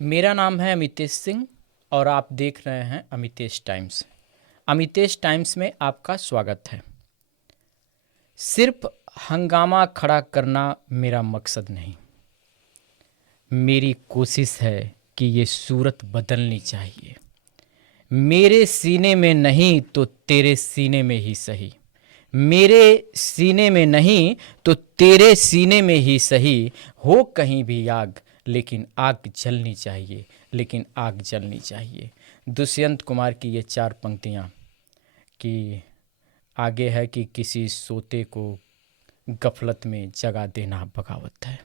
मेरा नाम है अमितेश सिंह और आप देख रहे हैं अमितेश टाइम्स। अमितेश टाइम्स में आपका स्वागत है। सिर्फ हंगामा खड़ा करना मेरा मकसद नहीं, मेरी कोशिश है कि ये सूरत बदलनी चाहिए। मेरे सीने में नहीं तो तेरे सीने में ही सही, मेरे सीने में नहीं तो तेरे सीने में ही सही, हो कहीं भी आग लेकिन आग जलनी चाहिए, लेकिन आग जलनी चाहिए। दुष्यंत कुमार की ये 4 पंक्तियाँ कि आगे है कि किसी सोते को गफलत में जगा देना बगावत है।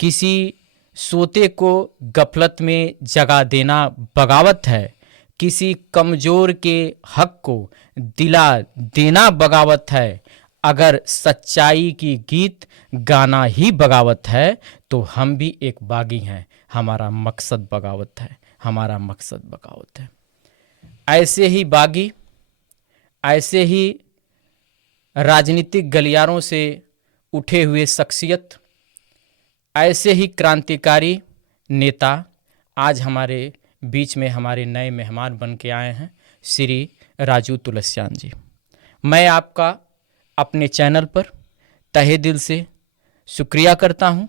किसी सोते को गफलत में जगा देना बगावत है, किसी कमज़ोर के हक को दिला देना बगावत है। अगर सच्चाई की गीत गाना ही बगावत है तो हम भी एक बागी हैं, हमारा मकसद बगावत है, हमारा मकसद बगावत है। ऐसे ही बागी, ऐसे ही राजनीतिक गलियारों से उठे हुए शख्सियत, ऐसे ही क्रांतिकारी नेता आज हमारे बीच में हमारे नए मेहमान बन के आए हैं, श्री राजू तुलसियान जी। मैं आपका अपने चैनल पर तहे दिल से शुक्रिया करता हूं,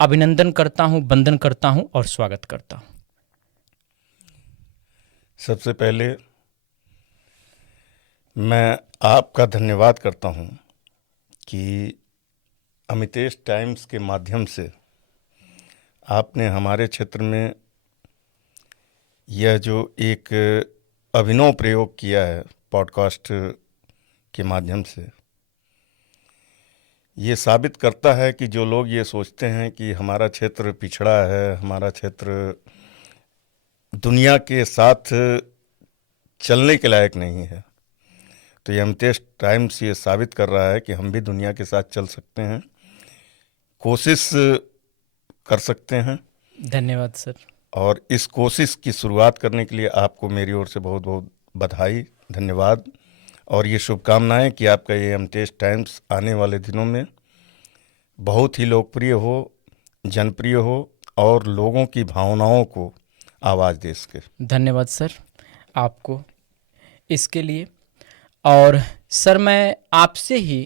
अभिनंदन करता हूं, वंदन करता हूं और स्वागत करता हूं। सबसे पहले मैं आपका धन्यवाद करता हूं कि अमितेश टाइम्स के माध्यम से आपने हमारे क्षेत्र में यह जो एक अभिनव प्रयोग किया है पॉडकास्ट के माध्यम से, ये साबित करता है कि जो लोग ये सोचते हैं कि हमारा क्षेत्र पिछड़ा है, हमारा क्षेत्र दुनिया के साथ चलने के लायक नहीं है, तो ये अमितेश टाइम्स ये साबित कर रहा है कि हम भी दुनिया के साथ चल सकते हैं, कोशिश कर सकते हैं। धन्यवाद सर। और इस कोशिश की शुरुआत करने के लिए आपको मेरी ओर से बहुत बहुत बधाई, धन्यवाद और ये शुभकामनाएं कि आपका ये अमितेश टाइम्स आने वाले दिनों में बहुत ही लोकप्रिय हो, जनप्रिय हो और लोगों की भावनाओं को आवाज़ दे सके। धन्यवाद सर आपको इसके लिए। और सर मैं आपसे ही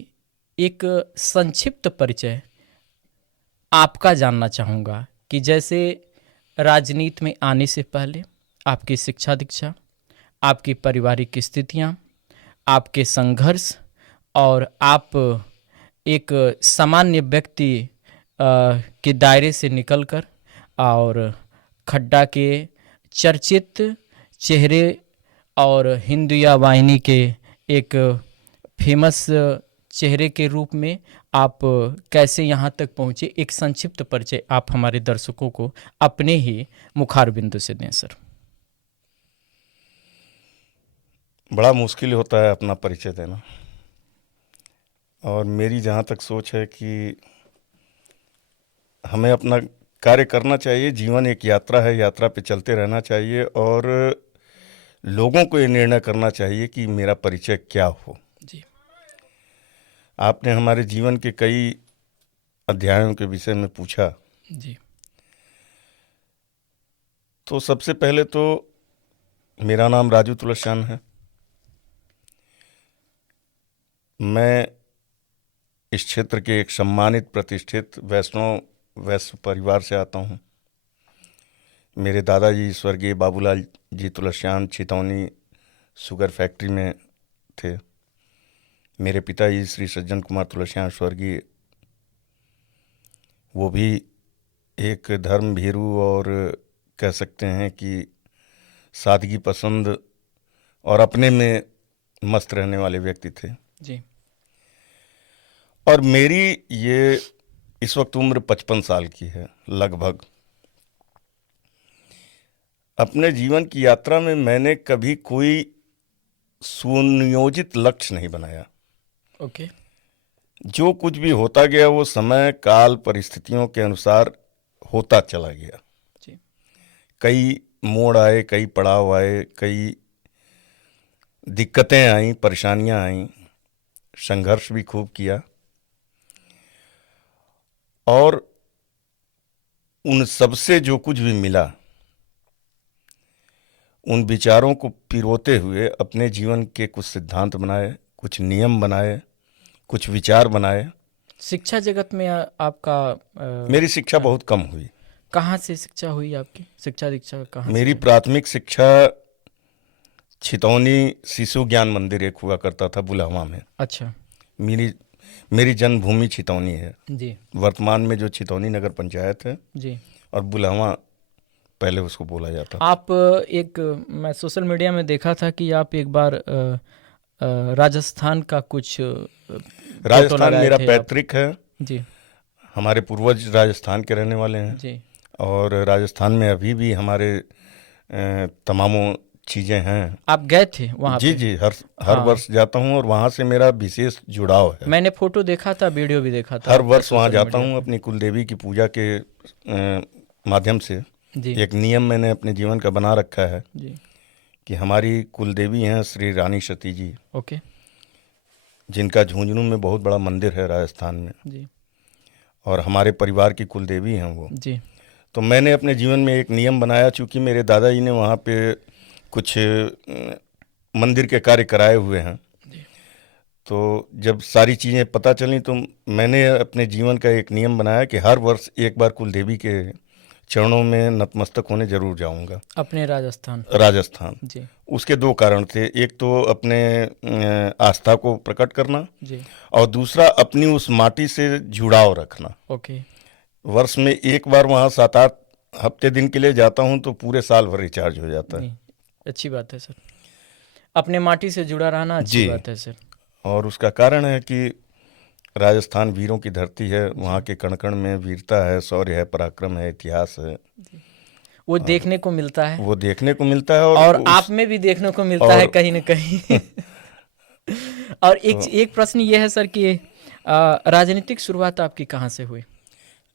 एक संक्षिप्त परिचय आपका जानना चाहूँगा कि जैसे राजनीति में आने से पहले आपकी शिक्षा दीक्षा, आपकी पारिवारिक स्थितियाँ, आपके संघर्ष और आप एक सामान्य व्यक्ति के दायरे से निकलकर और खड्डा के चर्चित चेहरे और हिंदुया वाहिनी के एक फेमस चेहरे के रूप में आप कैसे यहाँ तक पहुँचे, एक संक्षिप्त परिचय आप हमारे दर्शकों को अपने ही मुखार बिंदु से दें सर। बड़ा मुश्किल होता है अपना परिचय देना, और मेरी जहाँ तक सोच है कि हमें अपना कार्य करना चाहिए। जीवन एक यात्रा है, यात्रा पे चलते रहना चाहिए और लोगों को ये निर्णय करना चाहिए कि मेरा परिचय क्या हो। जी। आपने हमारे जीवन के कई अध्यायों के विषय में पूछा, जी। तो सबसे पहले तो मेरा नाम राजू तुलसियान है। मैं इस क्षेत्र के एक सम्मानित प्रतिष्ठित वैश्य परिवार से आता हूँ। मेरे दादाजी स्वर्गीय बाबूलाल जी तुलसियान छितौनी शुगर फैक्ट्री में थे। मेरे पिताजी श्री सज्जन कुमार तुलसियान स्वर्गीय, वो भी एक धर्म भीरू और कह सकते हैं कि सादगी पसंद और अपने में मस्त रहने वाले व्यक्ति थे। जी। और मेरी ये इस वक्त उम्र 55 साल की है लगभग। अपने जीवन की यात्रा में मैंने कभी कोई सुनियोजित लक्ष्य नहीं बनाया। ओके। जो कुछ भी होता गया वो समय काल परिस्थितियों के अनुसार होता चला गया। जी। कई मोड़ आए, कई पड़ाव आए, कई दिक्कतें आईं, परेशानियां आईं, संघर्ष भी खूब किया और उन सबसे जो कुछ भी मिला उन विचारों को पिरोते हुए अपने जीवन के कुछ सिद्धांत बनाए, कुछ नियम बनाए, कुछ विचार बनाए। शिक्षा जगत में आपका मेरी शिक्षा बहुत कम हुई। कहाँ से शिक्षा हुई आपकी? शिक्षा दीक्षा कहाँ से? मेरी प्राथमिक शिक्षा छितौनी शिशु ज्ञान मंदिर एक हुआ करता था बुलावा में। अच्छा। मेरी जन्मभूमि छितौनी है जी वर्तमान में, जो छितौनी नगर पंचायत है, जी। और बुलावा पहले उसको बोला जाता था। आप मैं सोशल मीडिया में देखा था कि आप एक बार राजस्थान का कुछ फोटो राजस्थान लगाए मेरा थे आप। पैतृक है। जी हमारे पूर्वज राजस्थान के रहने वाले हैं, जी। और राजस्थान में अभी भी हमारे तमामों चीज़ें हैं। आप गए थे वहाँ जी पे? जी, हर हाँ। वर्ष जाता हूँ, और वहाँ से मेरा विशेष जुड़ाव है। मैंने फोटो देखा था, वीडियो भी देखा था हर आपका वर्ष वहाँ सोशल जाता मीडिया हूँ पे। अपनी कुलदेवी की पूजा के माध्यम से। जी एक नियम मैंने अपने जीवन का बना रखा है जी। कि हमारी कुलदेवी हैं श्री रानी सती जी, ओके। जिनका झुंझुनू में बहुत बड़ा मंदिर है राजस्थान में, जी और हमारे परिवार की कुलदेवी हैं वो। जी। तो मैंने अपने जीवन में एक नियम बनाया, चूँकि मेरे दादाजी ने वहाँ पे कुछ मंदिर के कार्य कराए हुए हैं। तो जब सारी चीज़ें पता चली तो मैंने अपने जीवन का एक नियम बनाया कि हर वर्ष एक बार कुलदेवी के चरणों में नतमस्तक होने जरूर जाऊंगा। अपने राजस्थान? राजस्थान। जी उसके दो कारण थे, एक तो अपने आस्था को प्रकट करना, जी। और दूसरा अपनी उस माटी से जुड़ाव रखना। ओके। वर्ष में एक बार वहाँ 7-8 हफ्ते दिन के लिए जाता हूँ तो पूरे साल भर रिचार्ज हो जाता है। नहीं, अच्छी बात है सर, अपने माटी से जुड़ा रहना अच्छी जी। बात है सर। और उसका कारण है कि राजस्थान वीरों की धरती है, वहाँ के कण कण में वीरता है, शौर्य है, पराक्रम है, इतिहास है। वो देखने को मिलता है, वो देखने को मिलता है, और आप में भी देखने को मिलता है कहीं न कहीं। और एक प्रश्न ये है सर कि राजनीतिक शुरुआत आपकी कहाँ से हुई?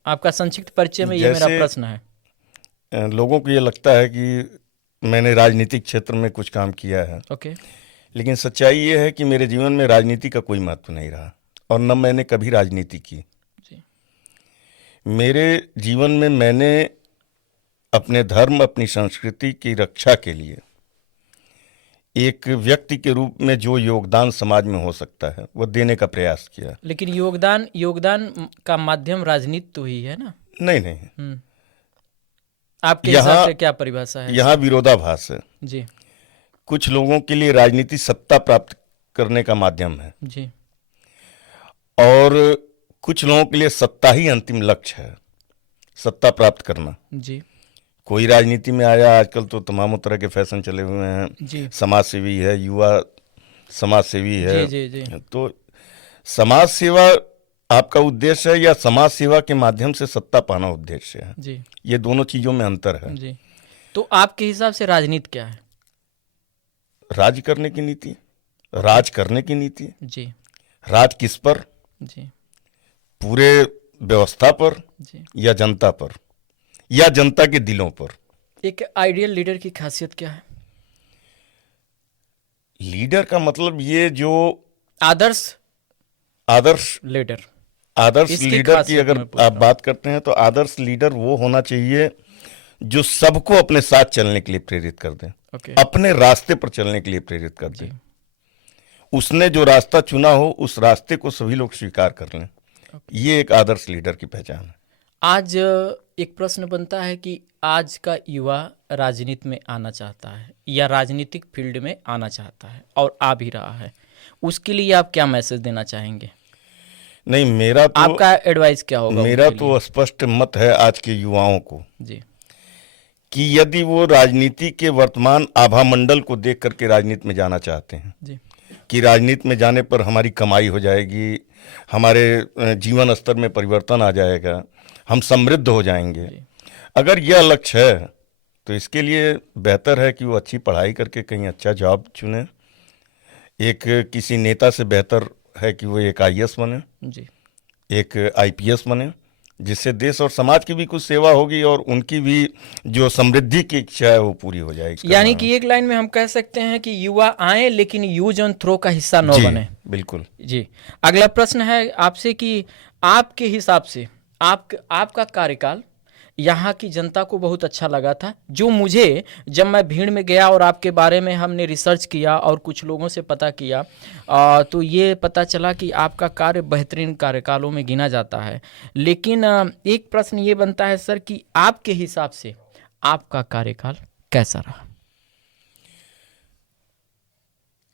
आपका संक्षिप्त परिचय में ये मेरा प्रश्न है। लोगों को ये लगता है कि मैंने राजनीतिक क्षेत्र में कुछ काम किया है, ओके। लेकिन सच्चाई ये है कि मेरे जीवन में राजनीति का कोई महत्व नहीं रहा, और न मैंने कभी राजनीति की। जी। मेरे जीवन में मैंने अपने धर्म, अपनी संस्कृति की रक्षा के लिए एक व्यक्ति के रूप में जो योगदान समाज में हो सकता है वो देने का प्रयास किया। लेकिन योगदान का माध्यम राजनीति तो ही है ना? नहीं। आपके हिसाब से क्या परिभाषा है? यहाँ विरोधाभास है। जी कुछ लोगों के लिए राजनीति सत्ता प्राप्त करने का माध्यम है, जी। और कुछ लोगों के लिए सत्ता ही अंतिम लक्ष्य है, सत्ता प्राप्त करना। जी। कोई राजनीति में आया, आजकल तो तमाम तरह के फैशन चले हुए हैं, जी। समाज सेवी है, युवा समाज सेवी है। जी जी जी। तो समाज सेवा आपका उद्देश्य है, या समाज सेवा के माध्यम से सत्ता पाना उद्देश्य है? जी। ये दोनों चीजों में अंतर है। जी। तो आपके हिसाब से राजनीति क्या है? राज करने की नीति, राज करने की नीति। जी राज किस पर? जी पूरे व्यवस्था पर, जी। या जनता पर, या जनता के दिलों पर? एक आइडियल लीडर की खासियत क्या है? लीडर का मतलब ये जो आदर्श लीडर इसकी की खासियत अगर मैं पूछ रहा आप हूं। बात करते हैं तो आदर्श लीडर वो होना चाहिए जो सबको अपने साथ चलने के लिए प्रेरित कर दे, ओके। अपने रास्ते पर चलने के लिए प्रेरित कर दे। उसने जो रास्ता चुना हो उस रास्ते को सभी लोग स्वीकार कर लें, ये एक आदर्श लीडर की पहचान है। आज एक प्रश्न बनता है कि आज का युवा राजनीति में आना चाहता है या राजनीतिक फील्ड में आना चाहता है और आ भी रहा है, उसके लिए आप क्या मैसेज देना चाहेंगे? नहीं, मेरा तो आपका एडवाइस क्या होगा? मेरा तो स्पष्ट मत है आज के युवाओं को जी कि यदि वो राजनीति के वर्तमान आभा मंडल को देख करके राजनीति में जाना चाहते हैं जी कि राजनीति में जाने पर हमारी कमाई हो जाएगी, हमारे जीवन स्तर में परिवर्तन आ जाएगा, हम समृद्ध हो जाएंगे, अगर यह लक्ष्य है तो इसके लिए बेहतर है कि वो अच्छी पढ़ाई करके कहीं अच्छा जॉब चुने। एक किसी नेता से बेहतर है कि वो एक आईएएस बने, जी एक आईपीएस बने, जिससे देश और समाज की भी कुछ सेवा होगी और उनकी भी जो समृद्धि की इच्छा है वो पूरी हो जाएगी। यानी कि एक लाइन में हम कह सकते हैं कि युवा आए लेकिन यूज एंड थ्रो का हिस्सा न बने। बिल्कुल जी। अगला प्रश्न है आपसे कि आपके हिसाब से आपका कार्यकाल यहाँ की जनता को बहुत अच्छा लगा था। जो मुझे, जब मैं भीड़ में गया और आपके बारे में हमने रिसर्च किया और कुछ लोगों से पता किया, तो ये पता चला कि आपका कार्य बेहतरीन कार्यकालों में गिना जाता है। लेकिन एक प्रश्न ये बनता है सर कि आपके हिसाब से आपका कार्यकाल कैसा रहा?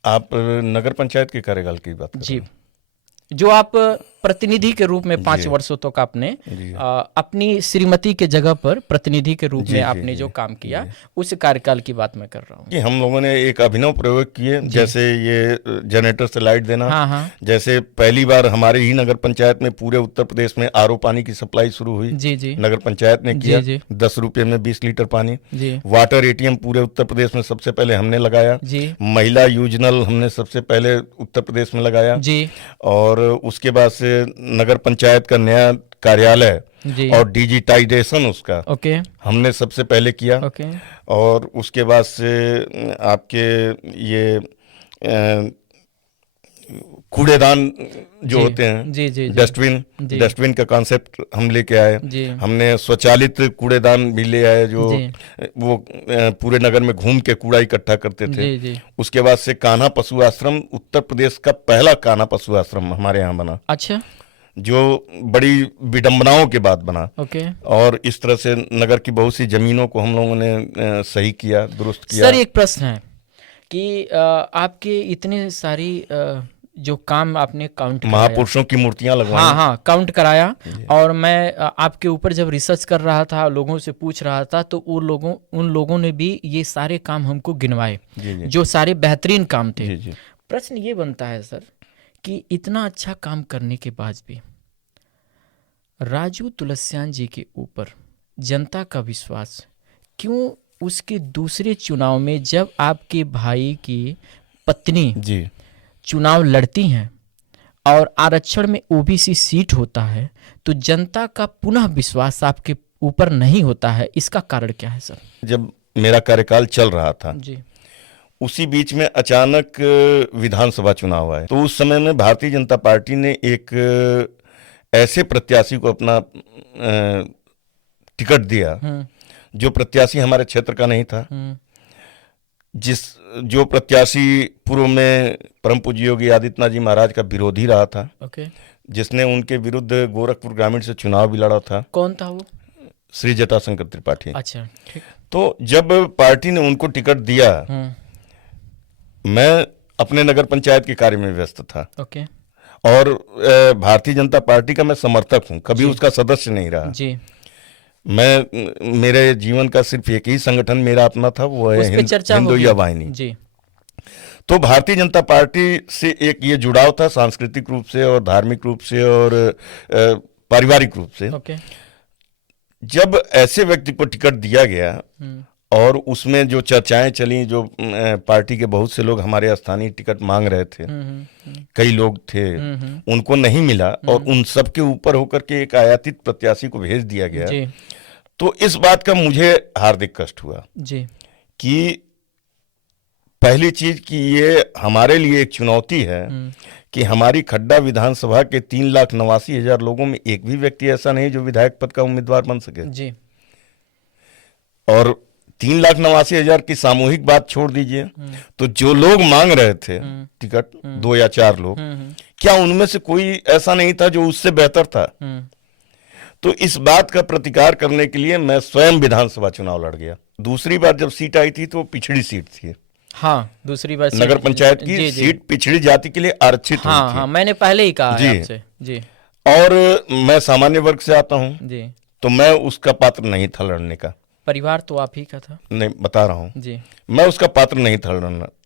आप नगर पंचायत के कार्यकाल की बात कर रहे जी, हैं? जो आप प्रतिनिधि के रूप में 5 जी। वर्षों तक आपने जी। अपनी श्रीमती के जगह पर प्रतिनिधि के रूप जी, में जी, आपने जी, जो काम किया, जी। उस कार्यकाल की बात मैं कर रहा हूँ। कि हम लोगों ने एक अभिनव प्रयोग किए, जैसे ये जनरेटर से लाइट देना। हाँ हाँ, जैसे पहली बार हमारे ही नगर पंचायत में पूरे उत्तर प्रदेश में आरओ पानी की सप्लाई शुरू हुई। जी जी नगर पंचायत ने किया। जी 10 रुपये में 20 लीटर पानी। जी वाटर एटीएम पूरे उत्तर प्रदेश में सबसे पहले हमने लगाया। जी महिला यूजनल हमने सबसे पहले उत्तर प्रदेश में लगाया। जी और उसके बाद से नगर पंचायत का नया कार्यालय जी, और डिजिटाइजेशन उसका ओके हमने सबसे पहले किया। ओके, और उसके बाद से आपके ये कूड़ेदान जो जी, होते हैं, जी जी जी जी डस्टबिन का कॉन्सेप्ट हम लेके आए। जी हमने स्वचालित कूड़ेदान भी ले आए, जो जी वो पूरे नगर में घूम के कूड़ा इकट्ठा करते थे। जी जी, उसके बाद से कान्हा पशु आश्रम, उत्तर प्रदेश का पहला कान्हा पशु आश्रम हमारे यहाँ बना, अच्छा, जो बड़ी विडंबनाओं के बाद बना। ओके। और इस तरह से नगर की बहुत सी जमीनों को हम लोगों ने सही किया, दुरुस्त किया। सर एक प्रश्न है कि आपके इतने सारी जो काम आपने काउंट कराया, महापुरुषों की मूर्तियां लगवाई। हाँ हाँ, काउंट कराया, और मैं आपके ऊपर जब रिसर्च कर रहा था, लोगों से पूछ रहा था, तो उन लोगों ने भी ये सारे काम हमको गिनवाए, जी जी जो सारे बेहतरीन काम थे। जी जी। प्रश्न ये बनता है सर कि इतना अच्छा काम करने के बाद भी राजू तुलसियान जी के ऊपर जनता का विश्वास क्यों उसके दूसरे चुनाव में, जब आपके भाई की पत्नी जी चुनाव लड़ती हैं और आरक्षण में ओबीसी सीट होता है, तो जनता का पुनः विश्वास आपके ऊपर नहीं होता है? इसका कारण क्या है सर? जब मेरा कार्यकाल चल रहा था, जी उसी बीच में अचानक विधानसभा चुनाव आए। तो उस समय में भारतीय जनता पार्टी ने एक ऐसे प्रत्याशी को अपना टिकट दिया, जो प्रत्याशी हमारे क्षेत्र का नहीं था, जो प्रत्याशी पूर्व में परम पूज्य योगी आदित्यनाथ जी महाराज का विरोधी रहा था, ओके, जिसने उनके विरुद्ध गोरखपुर ग्रामीण से चुनाव भी लड़ा था। कौन था वो? श्री जटाशंकर त्रिपाठी। अच्छा, ठीक। तो जब पार्टी ने उनको टिकट दिया, मैं अपने नगर पंचायत के कार्य में व्यस्त था, ओके, और भारतीय जनता पार्टी का मैं समर्थक हूं, कभी उसका सदस्य नहीं रहा जी। मेरे जीवन का सिर्फ एक ही संगठन मेरा अपना था, वो है हिंदू युवा वाहिनी। जी। तो भारतीय जनता पार्टी से एक ये जुड़ाव था, सांस्कृतिक रूप से और धार्मिक रूप से और पारिवारिक रूप से। ओके। जब ऐसे व्यक्ति को टिकट दिया गया और उसमें जो चर्चाएं चली, जो पार्टी के बहुत से लोग हमारे स्थानीय टिकट मांग रहे थे, कई लोग थे, उनको नहीं मिला, और उन सब के ऊपर होकर के एक आयातित प्रत्याशी को भेज दिया गया जी। तो इस बात का मुझे हार्दिक कष्ट हुआ जी। कि पहली चीज कि ये हमारे लिए एक चुनौती है कि हमारी खड्डा विधानसभा के 3,89,000 लोगों में एक भी व्यक्ति ऐसा नहीं जो विधायक पद का उम्मीदवार बन सके। जी। और 3,89,000 की सामूहिक बात छोड़ दीजिए, तो जो लोग मांग रहे थे टिकट, 2 या 4 लोग, क्या उनमें से कोई ऐसा नहीं था जो उससे बेहतर था? तो इस बात का प्रतिकार करने के लिए मैं स्वयं विधानसभा चुनाव लड़ गया। दूसरी बार जब सीट आई थी तो वो पिछड़ी सीट थी। हाँ, दूसरी बार नगर पंचायत की जी, सीट पिछड़ी जाति के लिए आरक्षित हुई हाँ थी। हाँ, मैंने पहले ही कहा जी। है आपसे। जी। और मैं सामान्य वर्ग से आता हूँ, जी। तो मैं उसका पात्र नहीं था लड़ने का। परिवार तो आप ही का था। नहीं, बता रहा हूँ, जी। मैं उसका पात्र नहीं था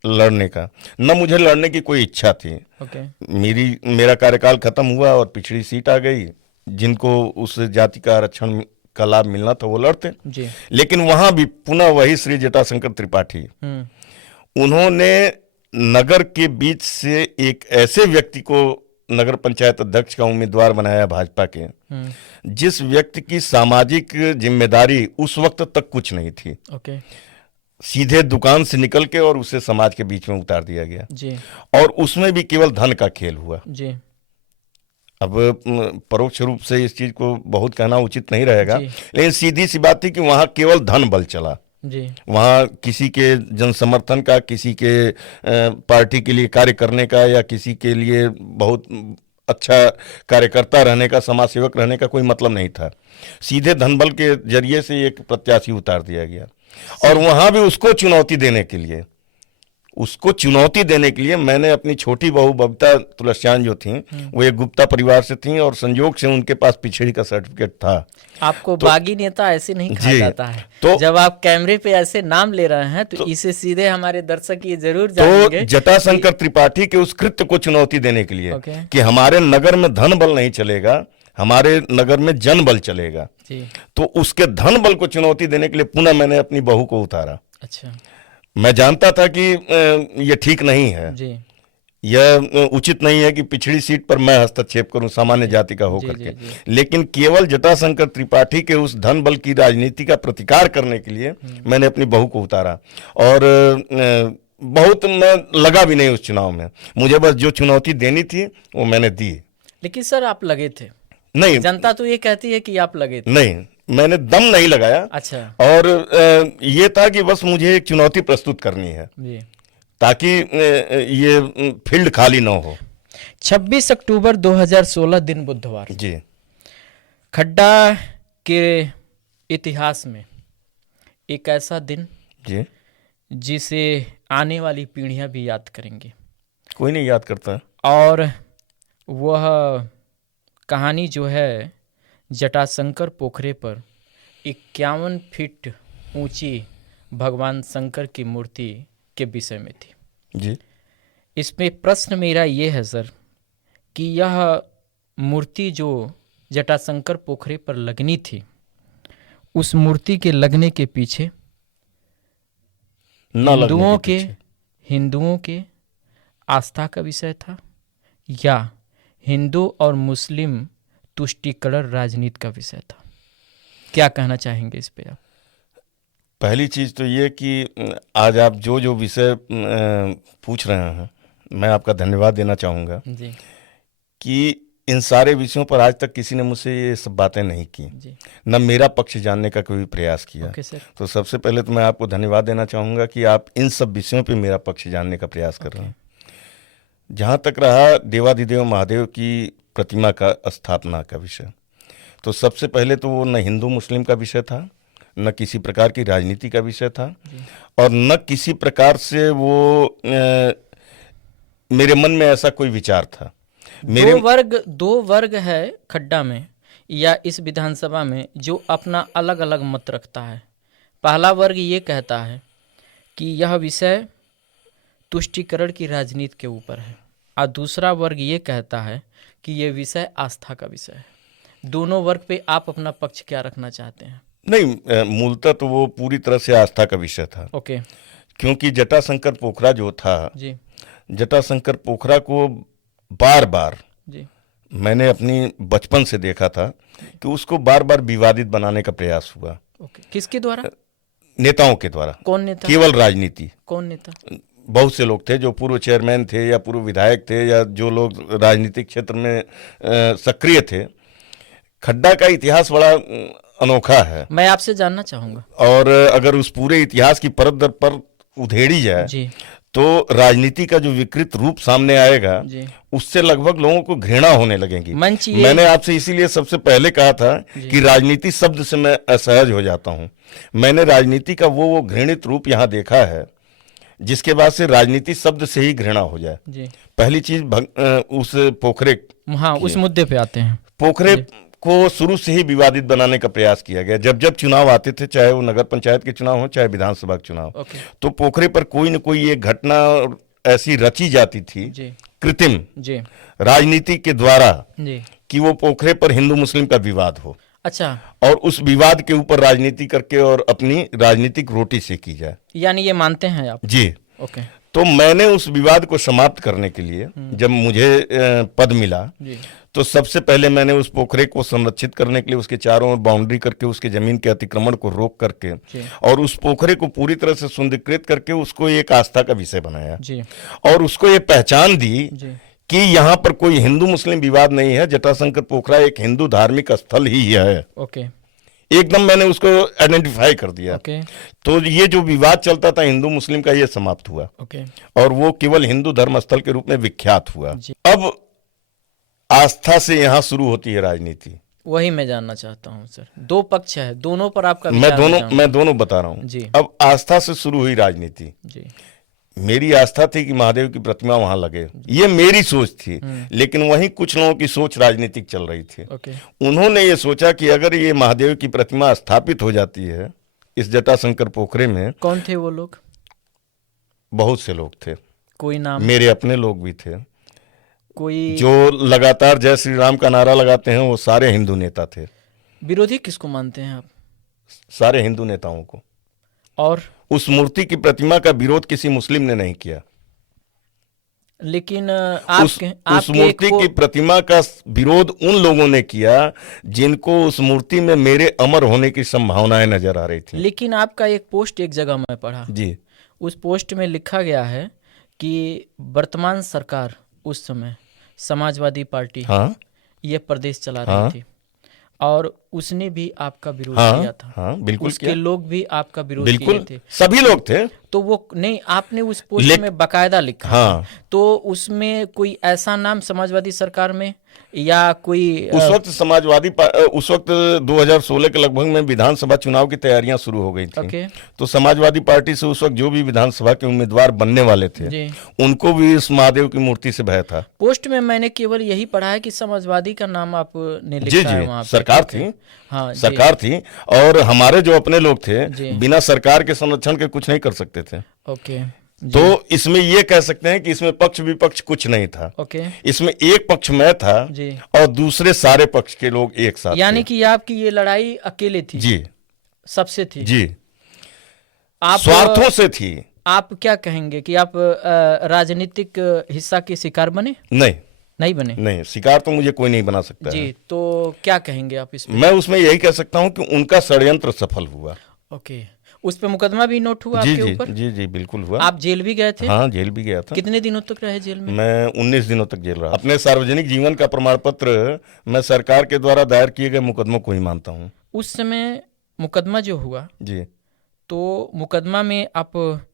लड़ने का, न मुझे लड़ने की कोई इच्छा थी। ओके। मेरा कार्यकाल खत्म हुआ और पिछड़ी सीट आ गई, जिनको उस जाति का आरक्षण का लाभ मिलना था वो लड़ते। जी। लेकिन वहां भी पुनः वही श्री जटाशंकर त्रिपाठी, उन्होंने नगर के बीच से एक ऐसे व्यक्ति को नगर पंचायत अध्यक्ष का उम्मीदवार बनाया भाजपा के, जिस व्यक्ति की सामाजिक जिम्मेदारी उस वक्त तक कुछ नहीं थी। ओके। सीधे दुकान से निकल के और उसे समाज के बीच में उतार दिया गया। जी। और उसमें भी केवल धन का खेल हुआ। जी। अब परोक्ष रूप से इस चीज को बहुत कहना उचित नहीं रहेगा, जी। लेकिन सीधी सी बात थी कि वहां केवल धन बल चला। जी। वहां किसी के जन समर्थन का, किसी के पार्टी के लिए कार्य करने का, या किसी के लिए बहुत अच्छा कार्यकर्ता रहने का, समाज सेवक रहने का कोई मतलब नहीं था। सीधे धन बल के जरिए से एक प्रत्याशी उतार दिया गया, और वहां भी उसको चुनौती देने के लिए मैंने अपनी छोटी बहू बबीता तुलसियान जो थी, वो एक गुप्ता परिवार से थी, और संयोग से उनके पास पिछड़ी का सर्टिफिकेट था। आपको बागी नेता ऐसे नहीं कहा जी, जाता है। तो जब आप कैमरे पे ऐसे नाम ले रहे हैं तो इसे सीधे हमारे दर्शक ये जरूर जानेंगे। तो जटाशंकर त्रिपाठी के उस कृत्य को चुनौती देने के लिए ओके। कि हमारे नगर में धन बल नहीं चलेगा, हमारे नगर में जन बल चलेगा, जी। तो उसके धन बल को चुनौती देने के लिए पुनः मैंने अपनी बहू को उतारा। अच्छा। मैं जानता था कि यह ठीक नहीं है, जी। यह उचित नहीं है कि पिछड़ी सीट पर मैं हस्तक्षेप करूं सामान्य जाति का होकर जी, के, जी। लेकिन केवल जटाशंकर त्रिपाठी के उस धन बल की राजनीति का प्रतिकार करने के लिए मैंने अपनी बहू को उतारा। और बहुत मैं लगा भी नहीं उस चुनाव में, मुझे बस जो चुनौती देनी थी वो मैंने दी। लेकिन सर आप लगे थे? नहीं, जनता तो ये कहती है कि आप लगे थे। नहीं, मैंने दम नहीं लगाया। अच्छा। और ये था कि बस मुझे एक चुनौती प्रस्तुत करनी है, जी। ताकि ये फील्ड खाली ना हो। 26 अक्टूबर 2016 दिन बुधवार, जी। खड्डा के इतिहास में एक ऐसा दिन जी। जिसे आने वाली पीढ़ियां भी याद करेंगी। कोई नहीं याद करता। और वह कहानी जो है जटाशंकर पोखरे पर 51 फीट ऊंची भगवान शंकर की मूर्ति के विषय में थी। जी। इसमें प्रश्न मेरा ये है सर कि यह मूर्ति जो जटाशंकर पोखरे पर लगनी थी, उस मूर्ति के लगने के पीछे हिंदुओं के आस्था का विषय था, या हिंदू और मुस्लिम तुष्टीकरण राजनीति का विषय था? क्या कहना चाहेंगे इस पे आप? पहली चीज तो ये कि आज आप जो जो विषय पूछ रहे हैं, मैं आपका धन्यवाद देना चाहूँगा जी। कि इन सारे विषयों पर आज तक किसी ने मुझसे ये सब बातें नहीं की, जी। न मेरा पक्ष जानने का कोई प्रयास किया। Okay sir. तो सबसे पहले तो मैं आपको धन्यवाद देना चाहूँगा कि आप इन सब विषयों पे मेरा पक्ष जानने का प्रयास कर रहे हैं। जहाँ तक रहा देवाधिदेव महादेव की प्रतिमा का स्थापना का विषय, तो सबसे पहले तो वो न हिंदू मुस्लिम का विषय था, न किसी प्रकार की राजनीति का विषय था, और न किसी प्रकार से वो मेरे मन में ऐसा कोई विचार था। दो वर्ग है खड्डा में या इस विधानसभा में जो अपना अलग अलग मत रखता है। पहला वर्ग ये कहता है कि यह विषय तुष्टीकरण की राजनीति के ऊपर है, और दूसरा वर्ग ये कहता है कि यह विषय आस्था का विषय है। दोनों वर्ग पे आप अपना पक्ष क्या रखना चाहते हैं? नहीं, मूलतः तो वो पूरी तरह से आस्था का विषय था। ओके। क्योंकि जटाशंकर पोखरा जो था जी। जटाशंकर पोखरा को बार बार जी। मैंने अपनी बचपन से देखा था कि उसको बार बार विवादित बनाने का प्रयास हुआ। ओके। किसके द्वारा? नेताओं के द्वारा। कौन नेता? केवल राजनीति। कौन नेता? बहुत से लोग थे जो पूर्व चेयरमैन थे या पूर्व विधायक थे या जो लोग राजनीतिक क्षेत्र में सक्रिय थे। खड्डा का इतिहास बड़ा अनोखा है। मैं आपसे जानना चाहूंगा। और अगर उस पूरे इतिहास की परत दर पर उधेड़ी जाए जी। तो राजनीति का जो विकृत रूप सामने आएगा, जी। उससे लगभग लोगों को घृणा होने लगेगी। मंच ये मैंने आपसे इसीलिए सबसे पहले कहा था कि राजनीति शब्द से मैं असहज हो जाता हूं। मैंने राजनीति का वो घृणित रूप यहां देखा है जिसके बाद से राजनीति शब्द से ही घृणा हो जाए। जी। पहली चीज उस पोखरे, हाँ, उस मुद्दे पे आते हैं। पोखरे को शुरू से ही विवादित बनाने का प्रयास किया गया। जब जब चुनाव आते थे, चाहे वो नगर पंचायत के चुनाव हो चाहे विधानसभा के चुनाव, तो पोखरे पर कोई न कोई एक घटना ऐसी रची जाती थी जी। कृत्रिम जी। राजनीति के द्वारा जी। कि वो पोखरे पर हिंदू मुस्लिम का विवाद हो। अच्छा। और उस विवाद के ऊपर राजनीति करके और अपनी राजनीतिक रोटी सेकी जाए। यानी ये मानते हैं आप? जी। ओके। तो मैंने उस विवाद को समाप्त करने के लिए जब मुझे पद मिला, तो सबसे पहले मैंने उस पोखरे को संरक्षित करने के लिए उसके चारों ओर बाउंड्री करके उसके जमीन के अतिक्रमण को रोक करके और उस पोखरे को पूरी तरह से सुंदरीकृत करके उसको एक आस्था का विषय बनाया। और उसको ये पहचान दी कि यहाँ पर कोई हिंदू मुस्लिम विवाद नहीं है, जटाशंकर पोखरा एक हिंदू धार्मिक स्थल ही है। ओके एकदम मैंने उसको आइडेंटिफाई कर दिया। ओके तो ये जो विवाद चलता था हिंदू मुस्लिम का, ये समाप्त हुआ ओके और वो केवल हिंदू धर्म स्थल के रूप में विख्यात हुआ। जी। अब आस्था से यहाँ शुरू होती है राजनीति। वही मैं जानना चाहता हूँ सर, दो पक्ष है, दोनों पर आपका विचार जानना। मैं दोनों बता रहा हूँ। जी। अब आस्था से शुरू हुई राजनीति। जी मेरी आस्था थी कि महादेव की प्रतिमा वहां लगे, ये मेरी सोच थी। लेकिन वहीं कुछ लोगों की सोच राजनीतिक चल रही थी। ओके उन्होंने ये सोचा कि अगर ये महादेव की प्रतिमा स्थापित हो जाती है इस जटाशंकर पोखरे में। कौन थे वो लोग? बहुत से लोग थे, कोई नाम? मेरे अपने लोग भी थे। कोई जो लगातार जय श्री राम का नारा लगाते हैं वो सारे हिंदू नेता थे। विरोधी किसको मानते हैं आप? सारे हिंदू नेताओं को। और उस मूर्ति की प्रतिमा का विरोध किसी मुस्लिम ने नहीं किया। लेकिन उस मूर्ति की प्रतिमा का विरोध उन लोगों ने किया जिनको उस मूर्ति में मेरे अमर होने की संभावनाएं नजर आ रही थी। लेकिन आपका एक पोस्ट एक जगह मैं पढ़ा जी। उस पोस्ट में लिखा गया है कि वर्तमान सरकार उस समय समाजवादी पार्टी हाँ ये प्रदेश चला हाँ रही थी और उसने भी आपका विरोध किया था। हाँ बिल्कुल उसके किया। लोग भी आपका विरोध बिल्कुल किए थे। सभी लोग थे। तो वो नहीं, आपने उस पोस्ट में बकायदा लिखा हाँ। तो उसमें कोई ऐसा नाम समाजवादी सरकार में या कोई उस वक्त उस वक्त 2016 के लगभग में विधानसभा चुनाव की तैयारियां शुरू हो गई थी। ओके तो समाजवादी पार्टी से उस वक्त जो भी विधानसभा के उम्मीदवार बनने वाले थे जी। उनको भी इस महादेव की मूर्ति से भय था। पोस्ट में मैंने केवल यही पढ़ा है कि समाजवादी का नाम आपने जी लिखा है जी वहाँ पे। सरकार थी। हाँ जी। सरकार थी और हमारे जो अपने लोग जी। थे बिना सरकार के संरक्षण के कुछ नहीं कर सकते थे। ओके तो इसमें ये कह सकते हैं कि इसमें पक्ष विपक्ष कुछ नहीं था। ओके इसमें एक पक्ष मैं था जी। और दूसरे सारे पक्ष के लोग एक साथ यानी थे। कि आपकी ये लड़ाई अकेले थी? जी सबसे थी? जी। आप स्वार्थों से थी। आप क्या कहेंगे कि आप राजनीतिक हिस्सा के शिकार बने? नहीं बने? नहीं, शिकार तो मुझे कोई नहीं बना सकता जी। है। तो क्या कहेंगे आप इसमें? मैं उसमें यही कह सकता हूं कि उनका षड्यंत्र सफल हुआ। ओके। उस पे मुकदमा भी नोट हुआ जी आपके जी ऊपर? जी जी बिल्कुल हुआ। आप जेल भी गए थे? हाँ जेल भी गया था। कितने दिनों तक रहे जेल में? मैं 19 दिनों तक जेल रहा। अपने सार्वजनिक जीवन का प्रमाण पत्र मैं सरकार के द्वारा दायर किए गए मुकदमों को ही मानता हूँ। उस समय मुकदमा जो हुआ जी। तो मुकदमा में आप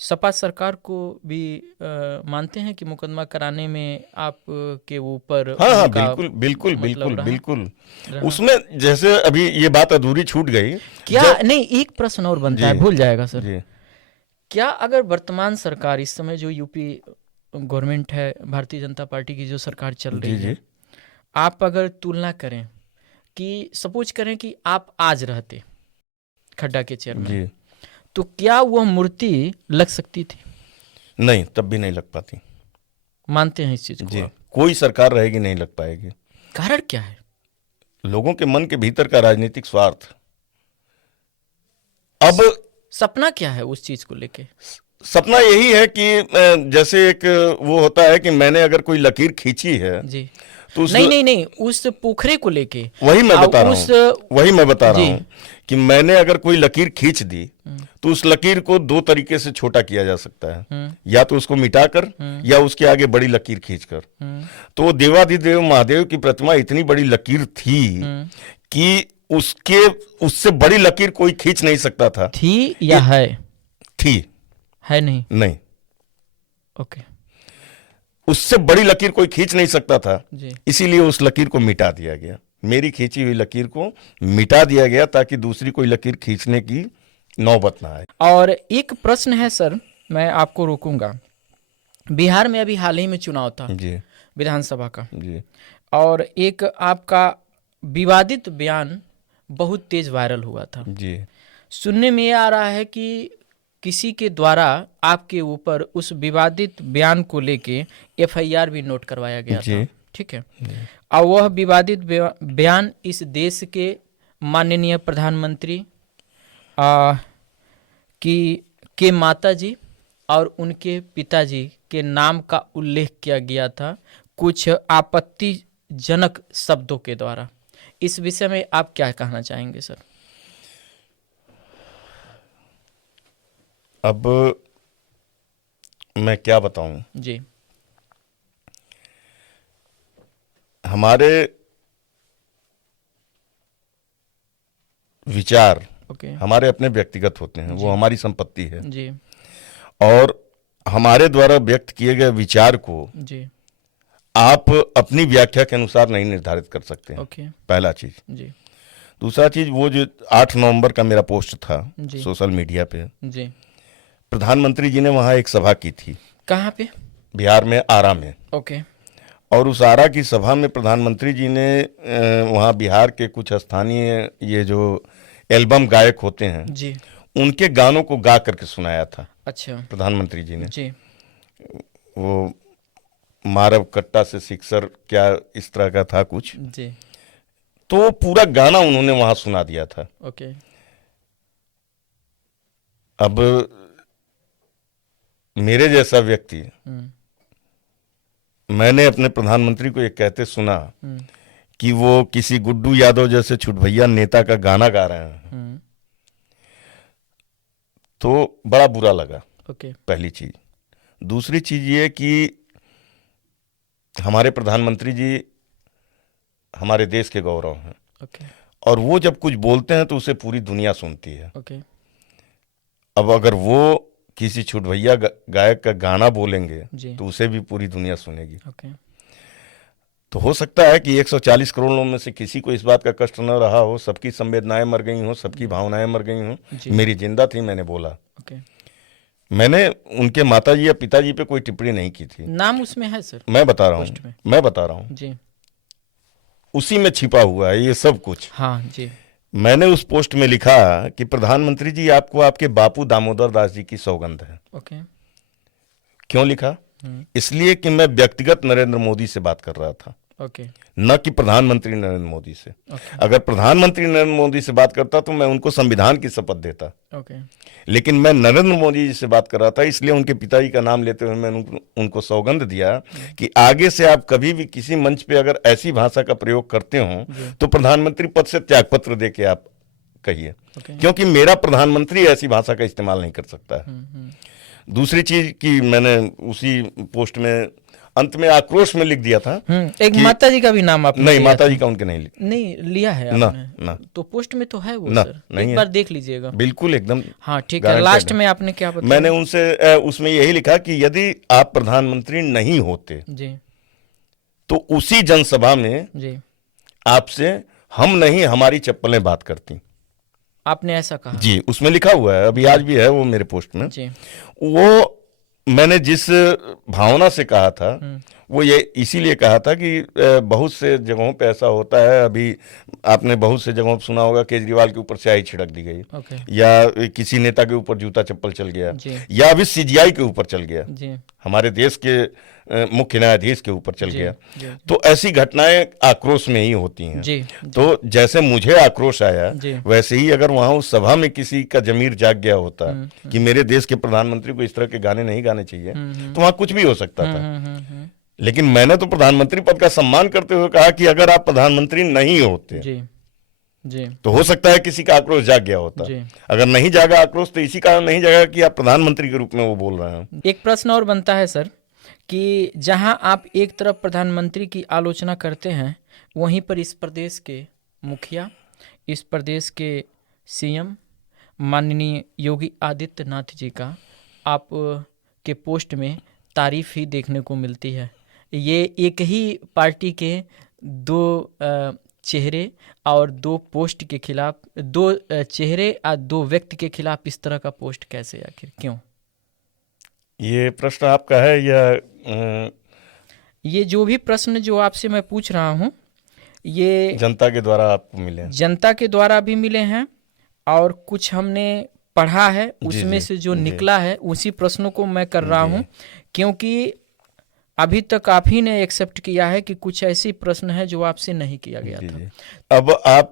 सपा सरकार को भी मानते हैं कि मुकदमा कराने में आप के ऊपर हाँ उनका बिल्कुल बिल्कुल मतलब बिल्कुल रहा? बिल्कुल। उसमें जैसे अभी ये बात अधूरी छूट गई क्या नहीं, एक प्रश्न और बनता है, भूल जाएगा सर। जी। क्या अगर वर्तमान सरकार इस समय जो यूपी गवर्नमेंट है, भारतीय जनता पार्टी की जो सरकार चल रही जी है, आप अगर तुलना करें कि सपोज करें कि आप आज रहते खड्डा के चेयरमैन, जी। तो क्या वह मूर्ति लग सकती थी? नहीं, तब भी नहीं लग पाती। मानते हैं इस चीज को जी। आप? कोई सरकार रहेगी नहीं लग पाएगी। कारण क्या है? लोगों के मन के भीतर का राजनीतिक स्वार्थ। अब सपना क्या है उस चीज को लेके? सपना यही है कि जैसे एक वो होता है कि मैंने अगर कोई लकीर खींची है जी। तो नहीं, उस पोखरे को लेके वही मैं बता रहा हूँ कि मैंने अगर कोई लकीर खींच दी तो उस लकीर को दो तरीके से छोटा किया जा सकता है, या तो उसको मिटाकर या उसके आगे बड़ी लकीर खींचकर। तो देवाधिदेव महादेव की प्रतिमा इतनी बड़ी लकीर थी कि उससे बड़ी लकीर कोई खींच नहीं सकता था। थी या है? थी। है नहीं? ओके। उससे बड़ी लकीर कोई खींच नहीं सकता था जी। इसीलिए उस लकीर को मिटा दिया गया। मेरी खींची हुई लकीर को मिटा दिया गया ताकि दूसरी कोई लकीर खींचने की नौबत ना आए। और एक प्रश्न है सर, मैं आपको रोकूंगा। बिहार में अभी हाल ही में चुनाव था जी विधानसभा का जी। और एक आपका विवादित बयान बहुत तेज वायरल हुआ था जी। सुनने में ये आ रहा है कि किसी के द्वारा आपके ऊपर उस विवादित बयान को लेके एफआईआर भी नोट करवाया गया था। ठीक है। और वह विवादित बयान इस देश के माननीय प्रधानमंत्री के माताजी और उनके पिताजी के नाम का उल्लेख किया गया था कुछ आपत्तिजनक शब्दों के द्वारा। इस विषय में आप क्या कहना चाहेंगे सर? अब मैं क्या बताऊं जी। हमारे विचार ओके हमारे अपने व्यक्तिगत होते हैं, वो हमारी संपत्ति है, जी और हमारे द्वारा व्यक्त किए गए विचार को जी आप अपनी व्याख्या के अनुसार नहीं निर्धारित कर सकते हैं। ओके पहला चीज। जी दूसरा चीज, वो जो 8 नवंबर का मेरा पोस्ट था जी सोशल मीडिया पे, जी प्रधानमंत्री जी ने वहाँ एक सभा की थी कहाँ पे? बिहार में, आरा में। ओके और उस आरा की सभा में प्रधानमंत्री जी ने वहाँ बिहार के कुछ स्थानीय ये जो एल्बम गायक होते हैं जी उनके गानों को गा करके सुनाया था अच्छा प्रधानमंत्री जी ने। जी वो मारव कट्टा से सिक्सर क्या इस तरह का था कुछ, जी तो वो पूरा गाना उन्होंने वहां सुना दिया था। ओके अब मेरे जैसा व्यक्ति, मैंने अपने प्रधानमंत्री को ये कहते सुना कि वो किसी गुड्डू यादव जैसे छुटभैया नेता का गाना गा रहे हैं, तो बड़ा बुरा लगा। ओके पहली चीज। दूसरी चीज ये कि हमारे प्रधानमंत्री जी हमारे देश के गौरव हैं, ओके और वो जब कुछ बोलते हैं तो उसे पूरी दुनिया सुनती है। ओके अब अगर वो किसी छुटभैया गायक का गाना बोलेंगे जी तो उसे भी पूरी दुनिया सुनेगी। ओके तो हो सकता है कि 140 करोड़ लोगों में से किसी को इस बात का कष्ट न रहा हो, सबकी संवेदनाएं मर गई हों, सबकी भावनाएं मर गई हों। जी। मेरी जिंदा थी, मैंने बोला। ओके मैंने उनके माताजी या पिताजी पे कोई टिप्पणी नहीं की थी। नाम उसमें है सर? मैं बता रहा पोस्ट में। हूँ, मैं बता रहा हूँ, जी उसी में छिपा हुआ है ये सब कुछ। हाँ जी मैंने उस पोस्ट में लिखा कि प्रधानमंत्री जी, आपको आपके बापू दामोदर दास जी की सौगंध है। ओके क्यों लिखा? इसलिए कि मैं व्यक्तिगत नरेंद्र मोदी से बात कर रहा था, ओके न कि प्रधानमंत्री नरेंद्र मोदी से। ओके अगर प्रधानमंत्री नरेंद्र मोदी से बात करता तो मैं उनको संविधान की शपथ देता, ओके लेकिन मैं नरेंद्र मोदी जी से बात कर रहा था, इसलिए उनके पिताजी का नाम लेते हुए मैंने उनको सौगंध दिया कि आगे से आप कभी भी किसी मंच पे अगर ऐसी भाषा का प्रयोग करते हो तो प्रधानमंत्री पद से त्यागपत्र दे के आप कहिए, क्योंकि मेरा प्रधानमंत्री ऐसी भाषा का इस्तेमाल नहीं कर सकता है। दूसरी चीज कि मैंने उसी पोस्ट में अंत में आक्रोश में लिख दिया था एक माता जी का भी नाम आपने नहीं, लिया माता था। जी का उनके नहीं लिखा। नहीं लिया है ना आपने? ना तो पोस्ट में तो है वो ना, सर, नहीं एक है। बार देख लीजिएगा। बिल्कुल एकदम हाँ ठीक है। guaranteed लास्ट है। में आपने क्या बताया? मैंने उनसे उसमें यही लिखा कि यदि आप प्रधानमंत्री नहीं होते जी तो उसी जनसभा में जी आपसे हम नहीं हमारी चप्पलें बात करती। आपने ऐसा कहा? जी, उसमें लिखा हुआ है, अभी आज भी है वो मेरे पोस्ट में। जी वो मैंने जिस भावना से कहा था वो ये इसीलिए कहा था कि बहुत से जगहों पे ऐसा होता है, अभी आपने बहुत से जगहों पे सुना होगा केजरीवाल के ऊपर स्याही छिड़क दी गई, ओके या किसी नेता के ऊपर जूता चप्पल चल गया, जी या अभी सीजीआई के ऊपर चल गया, जी हमारे देश के मुख्य न्यायाधीश के ऊपर चल जी, गया। जी, तो ऐसी घटनाएं आक्रोश में ही होती हैं। जी तो जैसे मुझे आक्रोश आया जी। वैसे ही अगर वहां उस सभा में किसी का जमीर जाग गया होता कि मेरे देश के प्रधानमंत्री को इस तरह के गाने नहीं गाने चाहिए, तो वहां कुछ भी हो सकता था। लेकिन मैंने तो प्रधानमंत्री पद का सम्मान करते हुए कहा कि अगर आप प्रधानमंत्री नहीं होते जी जी तो हो सकता है किसी का आक्रोश जाग गया होता। जी। अगर नहीं जागा आक्रोश तो इसी कारण नहीं जागा कि आप प्रधानमंत्री के रूप में वो बोल रहे हैं। एक प्रश्न और बनता है सर कि जहां आप एक तरफ प्रधानमंत्री की आलोचना करते हैं, वहीं पर इस प्रदेश के मुखिया, इस प्रदेश के सीएम माननीय योगी आदित्यनाथ जी का आप के पोस्ट में तारीफ ही देखने को मिलती है। ये एक ही पार्टी के दो चेहरे और दो पोस्ट के खिलाफ, दो चेहरे और दो व्यक्ति के खिलाफ इस तरह का पोस्ट कैसे, आखिर क्यों? ये प्रश्न आपका है या ये जो भी प्रश्न जो आपसे मैं पूछ रहा हूँ ये जनता के द्वारा आपको मिले हैं? जनता के द्वारा भी मिले हैं और कुछ हमने पढ़ा है, उसमें जी, से जो जी। निकला है उसी प्रश्नों को मैं कर रहा हूँ, क्योंकि अभी तक आप ही ने एक्सेप्ट किया है कि कुछ ऐसी प्रश्न है जो आपसे नहीं किया गया जी, था। जी। अब आप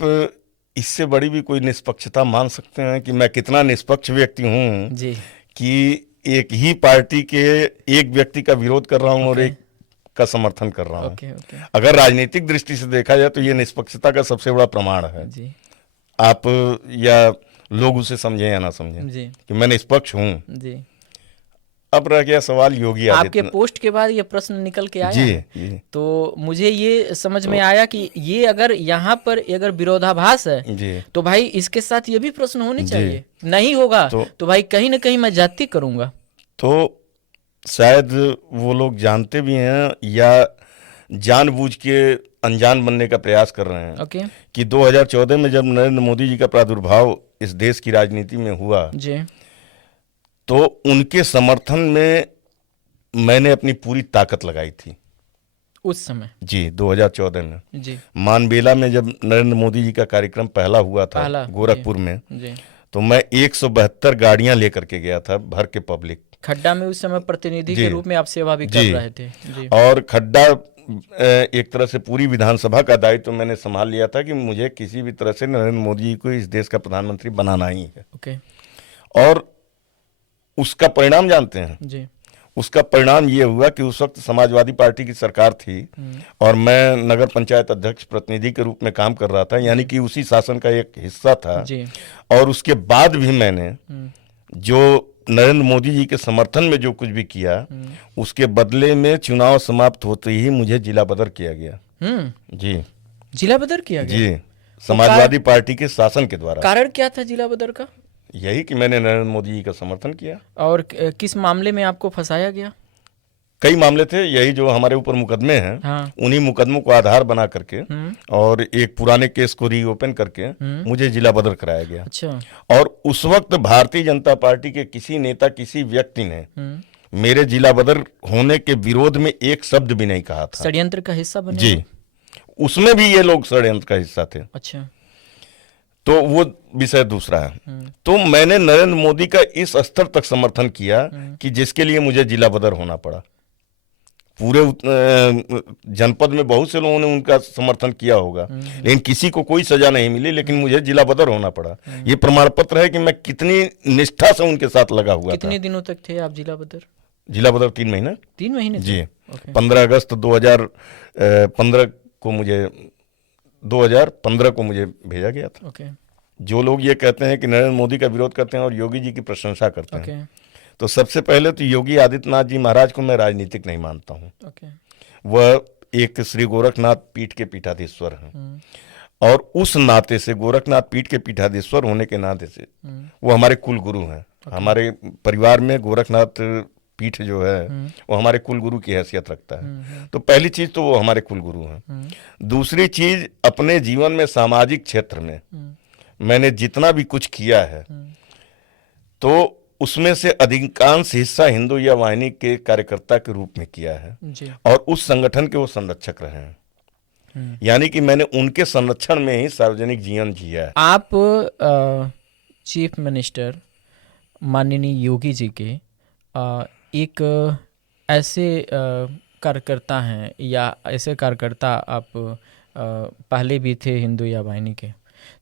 इससे बड़ी भी कोई निष्पक्षता मान सकते हैं कि मैं कितना निष्पक्ष व्यक्ति हूँ जी कि एक ही पार्टी के एक व्यक्ति का विरोध कर रहा हूँ और एक का समर्थन कर रहा हूँ। ओके ओके अगर राजनीतिक दृष्टि से देखा जाए तो ये निष्पक्षता का सबसे बड़ा प्रमाण है। जी आप या लोग उसे समझें या ना समझें जी कि मैं निष्पक्ष हूँ। जी अब रह गया सवाल योगी आपके आदित्यनाथ। पोस्ट के बाद ये प्रश्न निकल के आया जी है। जी तो मुझे ये समझ में आया कि ये अगर यहाँ पर अगर विरोधाभास है जी तो भाई इसके साथ ये भी प्रश्न होने जी। चाहिए। नहीं होगा तो भाई कहीं ना कहीं मैं जाति करूंगा। तो शायद वो लोग जानते भी हैं या जानबूझ के अनजान बनने का प्रयास कर रहे हैं ओके कि 2014 में जब नरेंद्र मोदी जी का प्रादुर्भाव इस देश की राजनीति में हुआ जी तो उनके समर्थन में मैंने अपनी पूरी ताकत लगाई थी उस समय। जी 2014 में जी मानबेला में जब नरेंद्र मोदी जी का कार्यक्रम पहला हुआ था पहला, गोरखपुर में, जी तो मैं 172 गाड़ियां लेकर के गया था भर के पब्लिक। खड्डा में उस समय प्रतिनिधि के जी रूप में आप सेवा भी कर जी रहे थे। जी और खड्डा एक तरह से पूरी विधानसभा का दायित्व तो मैंने संभाल लिया था कि मुझे किसी भी तरह से नरेंद्र मोदी जी को इस देश का प्रधानमंत्री बनाना ही है। ओके और उसका परिणाम जानते हैं? जी उसका परिणाम ये हुआ कि उस वक्त समाजवादी पार्टी की सरकार थी और मैं नगर पंचायत अध्यक्ष प्रतिनिधि के रूप में काम कर रहा था, यानी कि उसी शासन का एक हिस्सा था। जी और उसके बाद भी मैंने जो नरेंद्र मोदी जी के समर्थन में जो कुछ भी किया उसके बदले में चुनाव समाप्त होते ही मुझे जिला बदर किया गया। जी जिला बदर किया गया। जी समाजवादी पार्टी के शासन के द्वारा। कारण क्या था जिला बदर का? यही कि मैंने नरेंद्र मोदी जी का समर्थन किया। और किस मामले में आपको फंसाया गया? कई मामले थे, यही जो हमारे ऊपर मुकदमे हैं। हाँ। उन्हीं मुकदमों को आधार बना करके और एक पुराने केस को रीओपन करके मुझे जिला बदर कराया गया। अच्छा। और उस वक्त भारतीय जनता पार्टी के किसी नेता किसी व्यक्ति ने मेरे जिला बदर होने के विरोध में एक शब्द भी नहीं कहा था। षड्यंत्र का हिस्सा बने? जी, उसमें भी ये लोग षड्यंत्र का हिस्सा थे। अच्छा। तो वो विषय दूसरा है। तो मैंने नरेंद्र मोदी का इस स्तर तक समर्थन किया कि जिसके लिए मुझे जिला बदर होना पड़ा। पूरे जनपद में बहुत से लोगों ने उनका समर्थन किया होगा, लेकिन किसी को कोई सजा नहीं मिली, लेकिन मुझे जिला बदर होना पड़ा। ये प्रमाण पत्र है कि मैं कितनी निष्ठा से उनके साथ लगा हुआ था। कितने दिनों तक थे आप जिला बदर? जिला बदर 3 महीने। 3 महीने जी। 15 अगस्त 2015 को मुझे भेजा गया था। ओके। जो लोग ये कहते हैं कि नरेंद्र मोदी का विरोध करते हैं और योगी जी की प्रशंसा करते हैं, ओके। तो सबसे पहले तो योगी आदित्यनाथ जी महाराज को मैं राजनीतिक नहीं मानता हूँ। ओके। वह एक श्री गोरखनाथ पीठ के पीठाधीश्वर हैं और उस नाते से, गोरखनाथ पीठ के पीठाधीश्वर होने के नाते से वो हमारे कुल गुरु हैं। हमारे परिवार में गोरखनाथ पीठ जो है वो हमारे कुल गुरु की हैसियत रखता है। तो पहली चीज तो वो हमारे कुल गुरु हैं। दूसरी चीज, अपने जीवन में सामाजिक क्षेत्र में मैंने जितना भी कुछ किया है तो उसमें से अधिकांश हिस्सा हिंदुया वाहिनी के कार्यकर्ता के रूप में किया है जी। और उस संगठन के वो संरक्षक रहे हैं। यानी कि मैंने उनके संरक्षण में ही सार्वजनिक जीवन जिया है। आप चीफ मिनिस्टर माननीय योगी जी के एक ऐसे कार्यकर्ता हैं या ऐसे कार्यकर्ता आप पहले भी थे हिंदुया वाहिनी के,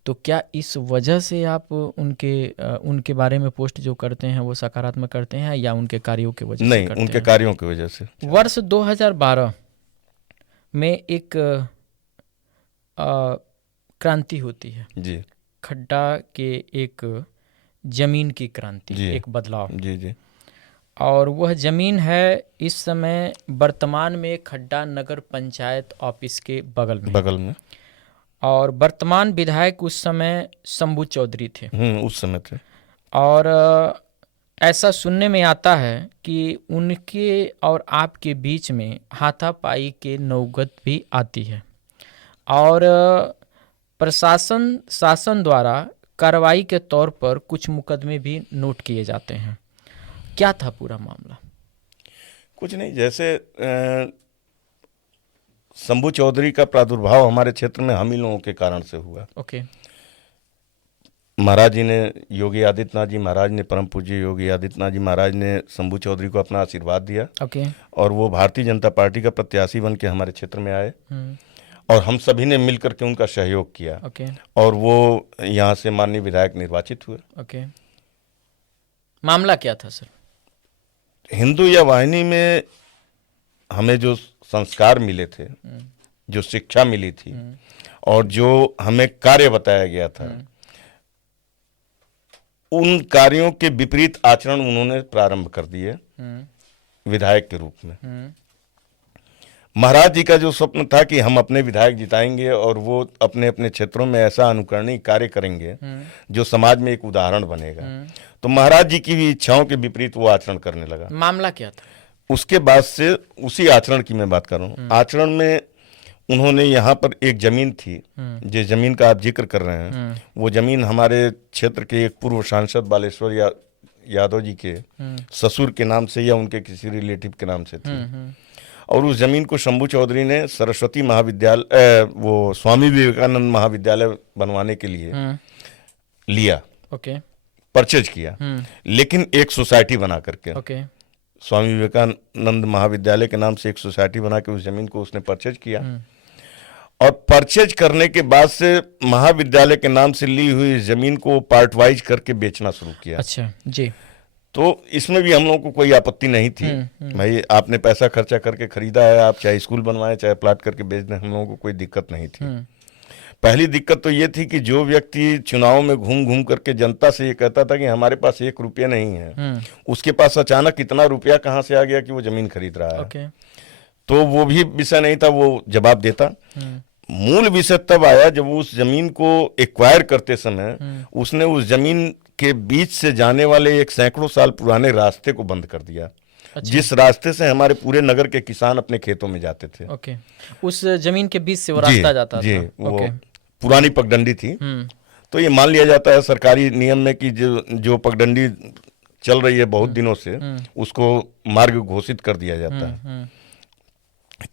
तो क्या इस वजह से आप उनके बारे में पोस्ट जो करते हैं वो सकारात्मक करते हैं या उनके कार्यों की वजह से नहीं, करते उनके हैं? कार्यों की वजह से। वर्ष 2012 में एक क्रांति होती है जी खड्डा के एक जमीन की क्रांति, जी एक बदलाव। जी जी और वह जमीन है इस समय वर्तमान में खड्डा नगर पंचायत ऑफिस के बगल में। और वर्तमान विधायक उस समय शंभू चौधरी थे। उस समय थे। और ऐसा सुनने में आता है कि उनके और आपके बीच में हाथापाई के नौबत भी आती है और शासन द्वारा कार्रवाई के तौर पर कुछ मुकदमे भी नोट किए जाते हैं। क्या था पूरा मामला? कुछ नहीं, जैसे शंभू चौधरी का प्रादुर्भाव हमारे क्षेत्र में हम ही लोगों के कारण से हुआ। ओके। महाराज जी ने, योगी आदित्यनाथ जी महाराज ने, परम पूज्य योगी आदित्यनाथ जी महाराज ने शंभू चौधरी को अपना आशीर्वाद दिया। ओके। और वो भारतीय जनता पार्टी का प्रत्याशी बन के हमारे क्षेत्र में आए और हम सभी ने मिलकर के उनका सहयोग किया। ओके। और वो यहाँ से माननीय विधायक निर्वाचित हुए। ओके। मामला क्या था सर? हिंदुया वाहिनी में हमें जो संस्कार मिले थे, जो शिक्षा मिली थी और जो हमें कार्य बताया गया था, उन कार्यों के विपरीत आचरण उन्होंने प्रारंभ कर दिए विधायक के रूप में। महाराज जी का जो स्वप्न था कि हम अपने विधायक जिताएंगे और वो अपने अपने क्षेत्रों में ऐसा अनुकरणीय कार्य करेंगे जो समाज में एक उदाहरण बनेगा, तो महाराज जी की भी इच्छाओं के विपरीत वो आचरण करने लगा। मामला क्या था? उसके बाद से उसी आचरण की मैं बात कर रहा हूँ। आचरण में उन्होंने यहाँ पर एक जमीन थी, जिस जमीन का आप जिक्र कर रहे हैं, वो जमीन हमारे क्षेत्र के एक पूर्व सांसद बालेश्वर यादव जी के ससुर के नाम से या उनके किसी रिलेटिव के नाम से थी। और उस जमीन को शंभू चौधरी ने सरस्वती महाविद्यालय, वो स्वामी विवेकानंद महाविद्यालय बनवाने के लिए लिया, परचेज किया, लेकिन एक सोसाइटी बना करके, स्वामी विवेकानंद महाविद्यालय के नाम से एक सोसाइटी बना के उस जमीन को उसने परचेज किया। और परचेज करने के बाद से महाविद्यालय के नाम से ली हुई इस जमीन को पार्ट वाइज करके बेचना शुरू किया। अच्छा जी। तो इसमें भी हम लोगों को कोई आपत्ति नहीं थी। भाई आपने पैसा खर्चा करके खरीदा है, आप चाहे स्कूल बनवाएं चाहे प्लाट करके बेच दें, हम लोगों को कोई दिक्कत नहीं थी। पहली दिक्कत तो ये थी कि जो व्यक्ति चुनाव में घूम घूम करके जनता से ये कहता था कि हमारे पास 1 रुपया नहीं है, उसके पास अचानक इतना रुपया कहाँ से आ गया कि वो जमीन खरीद रहा है। तो वो भी विषय नहीं था, वो जवाब देता। मूल विषय तब आया जब उस जमीन को एक्वायर करते समय उसने उस जमीन के बीच से जाने वाले एक सैकड़ों साल पुराने रास्ते को बंद कर दिया। अच्छा। जिस रास्ते से हमारे पूरे नगर के किसान अपने खेतों में जाते थे। उस जमीन के बीच से वो रास्ता जाता था। वो पुरानी पगडंडी थी। तो ये मान लिया जाता है सरकारी नियम में कि जो पगडंडी चल रही है बहुत दिनों से, उसको मार्ग घोषित कर दिया जाता है।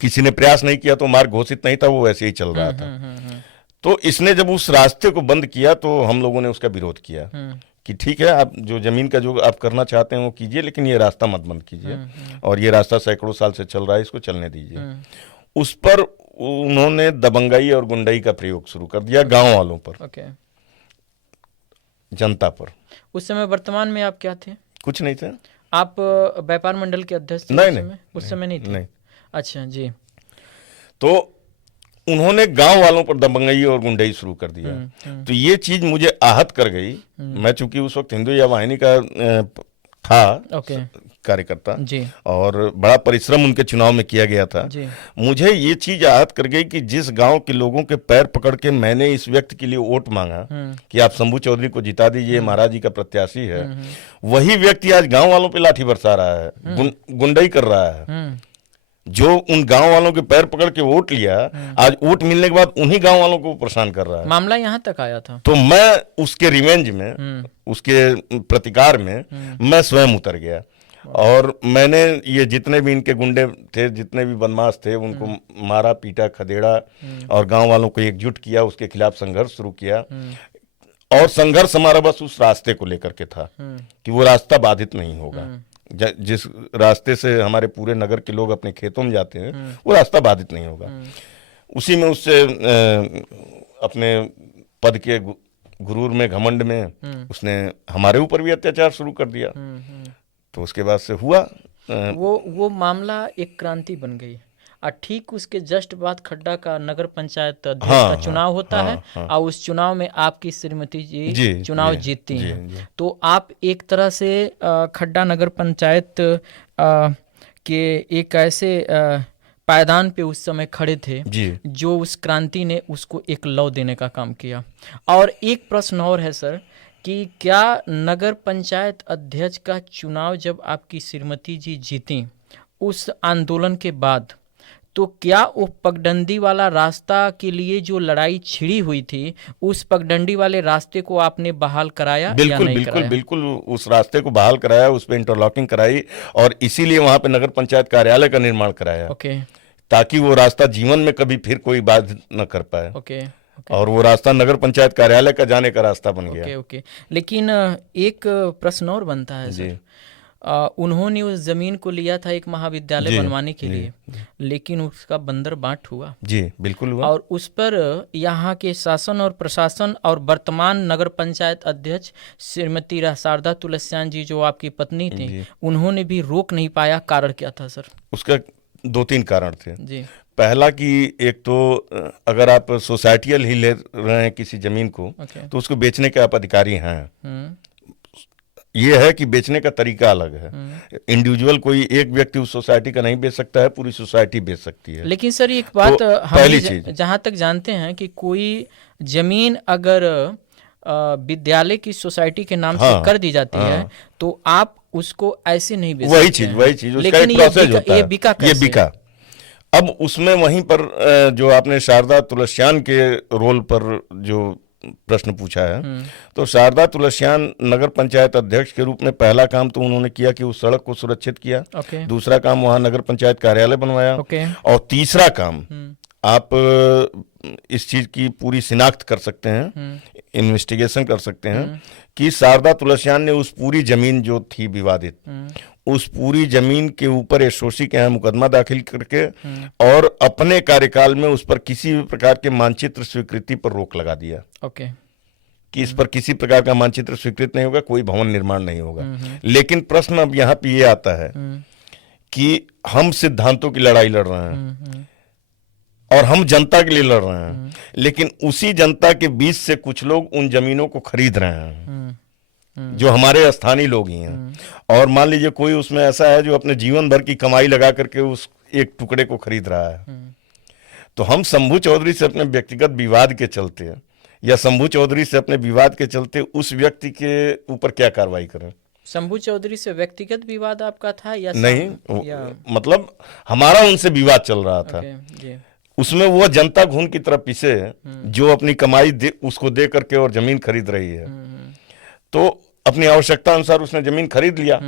किसी ने प्रयास नहीं किया तो मार्ग घोषित नहीं था, वो वैसे ही चल रहा था। तो इसने जब उस रास्ते को बंद किया तो हम लोगों ने उसका विरोध किया कि ठीक है, आप जो जमीन का जो आप करना चाहते हैं वो कीजिए, लेकिन ये रास्ता मत बंद कीजिए। और ये रास्ता सैकड़ों साल से चल रहा है, इसको चलने दीजिए। उस पर उन्होंने दबंगाई और गुंडाई का प्रयोग शुरू कर दिया गांव वालों पर, जनता पर। उस समय वर्तमान में आप क्या थे? कुछ नहीं थे। आप व्यापार मंडल के अध्यक्ष थे? नहीं, उस समय नहीं थे। नहीं। अच्छा जी। तो उन्होंने गांव वालों पर दबंगई और गुंडाई शुरू कर दिया। तो ये चीज मुझे आहत कर गई। मैं चूंकि उस वक्त हिंदू या वाहिनी का था कार्यकर्ता और बड़ा परिश्रम उनके चुनाव में किया गया था, मुझे ये चीज आहत कर गई कि जिस गांव के लोगों के पैर पकड़ के मैंने इस व्यक्ति के लिए वोट मांगा कि आप शंभू चौधरी को जिता दीजिए, महाराज जी का प्रत्याशी है, वही व्यक्ति आज गांव वालों पे लाठी बरसा रहा है, गुंडाई कर रहा है। जो उन गांव वालों के पैर पकड़ के वोट लिया, आज वोट मिलने के बाद उन्हीं गांव वालों को परेशान कर रहा है। मामला यहाँ तक आया था। तो मैं उसके रिवेंज में, उसके प्रतिकार में मैं स्वयं उतर गया और मैंने ये जितने भी इनके गुंडे थे, जितने भी बदमाश थे, उनको मारा, पीटा, खदेड़ा और गांव वालों को एकजुट किया, उसके खिलाफ संघर्ष शुरू किया। और संघर्ष हमारा बस उस रास्ते को लेकर के था कि वो रास्ता बाधित नहीं होगा। जिस रास्ते से हमारे पूरे नगर के लोग अपने खेतों में जाते हैं, वो रास्ता बाधित नहीं होगा। उसी में उससे अपने पद के गुरूर में, घमंड में उसने हमारे ऊपर भी अत्याचार शुरू कर दिया। तो उसके बाद से हुआ वो मामला एक क्रांति बन गई। और ठीक उसके जस्ट बाद खड्डा का नगर पंचायत अध्यक्ष का चुनाव होता है और उस चुनाव में आपकी श्रीमती जी चुनाव जीतती हैं। तो आप एक तरह से खड्डा नगर पंचायत के एक ऐसे पायदान पे उस समय खड़े थे जो उस क्रांति ने उसको एक लौ देने का काम किया। और एक प्रश्न और है सर कि क्या नगर पंचायत अध्यक्ष का चुनाव जब आपकी श्रीमती जी जीती उस आंदोलन के बाद, तो क्या वो पगडंडी वाला रास्ता के लिए जो लड़ाई छिड़ी हुई थी, उस पगडंडी वाले रास्ते को आपने बहाल कराया? बिल्कुल, बिल्कुल, बिल्कुल उस रास्ते को बहाल कराया, उस पर इंटरलॉकिंग कराई और इसीलिए वहां पे नगर पंचायत कार्यालय का निर्माण कराया। ताकि वो रास्ता जीवन में कभी फिर कोई बात न कर पाए। और वो रास्ता नगर पंचायत कार्यालय का जाने का रास्ता बन गया। लेकिन एक प्रश्न और बनता है सर, उन्होंने उस जमीन को लिया था एक महाविद्यालय बनवाने के लिए, लेकिन उसका बंदर बाट हुआ। जी बिल्कुल हुआ। और उस पर यहाँ के शासन और प्रशासन और वर्तमान नगर पंचायत अध्यक्ष श्रीमती शारदा तुलसियान जी जो आपकी पत्नी थी, उन्होंने भी रोक नहीं पाया। कारण क्या था सर? उसका 2-3 कारण थे जी। पहला कि एक तो अगर आप सोसाइटियल ही ले रहे हैं किसी जमीन को, तो उसको बेचने के आप अधिकारी हैं। ये है कि बेचने का तरीका अलग है। इंडिविजुअल कोई एक व्यक्ति उस सोसाइटी का नहीं बेच सकता है, पूरी सोसाइटी बेच सकती है। लेकिन सर एक बात तो हम पहली भी चीज, जहाँ तक जानते हैं कि कोई जमीन अगर विद्यालय की सोसाइटी के नाम से हाँ कर दी जाती है हाँ, तो आप उसको ऐसे नहीं बेच वही सकते चीज हैं। वही चीज, उसका लेकिन एक प्रोसेस होता ये है। बिका ये कैसे? बिका। अब उसमें वहीं पर जो आपने शारदा तुलसियान के रोल पर जो प्रश्न पूछा है, तो शारदा तुलसियान नगर पंचायत अध्यक्ष के रूप में पहला काम तो उन्होंने किया कि उस सड़क को सुरक्षित किया। ओके दूसरा काम वहां नगर पंचायत कार्यालय बनवाया। ओके और तीसरा काम, आप इस चीज की पूरी शिनाख्त कर सकते हैं, इन्वेस्टिगेशन कर सकते हैं कि शारदा तुलसियान ने उस पूरी जमीन जो थी विवादित, उस पूरी जमीन के ऊपर एसओसी के यहाँ मुकदमा दाखिल करके और अपने कार्यकाल में उस पर किसी भी प्रकार के मानचित्र स्वीकृति पर रोक लगा दिया ओके कि इस पर किसी प्रकार का मानचित्र स्वीकृत नहीं होगा, कोई भवन निर्माण नहीं होगा। लेकिन प्रश्न अब यहाँ पे ये आता है कि हम सिद्धांतों की लड़ाई लड़ रहे हैं और हम जनता के लिए लड़ रहे हैं, लेकिन उसी जनता के बीच से कुछ लोग उन जमीनों को खरीद रहे हैं जो हमारे स्थानीय लोग ही हैं। और मान लीजिए कोई उसमें ऐसा है जो अपने जीवन भर की कमाई लगा करके उस एक टुकड़े को खरीद रहा है। तो हम शंभू चौधरी से अपने व्यक्तिगत विवाद के चलते या शंभू चौधरी से अपने विवाद के चलते उस व्यक्ति के ऊपर क्या कार्रवाई करें? शंभू चौधरी से व्यक्तिगत विवाद आपका था या नहीं, मतलब हमारा उनसे विवाद चल रहा था। जी उसमें वो जनता घून की तरफ पीछे जो अपनी कमाई उसको दे करके और जमीन खरीद रही है, तो अपनी आवश्यकता अनुसार उसने जमीन खरीद लिया।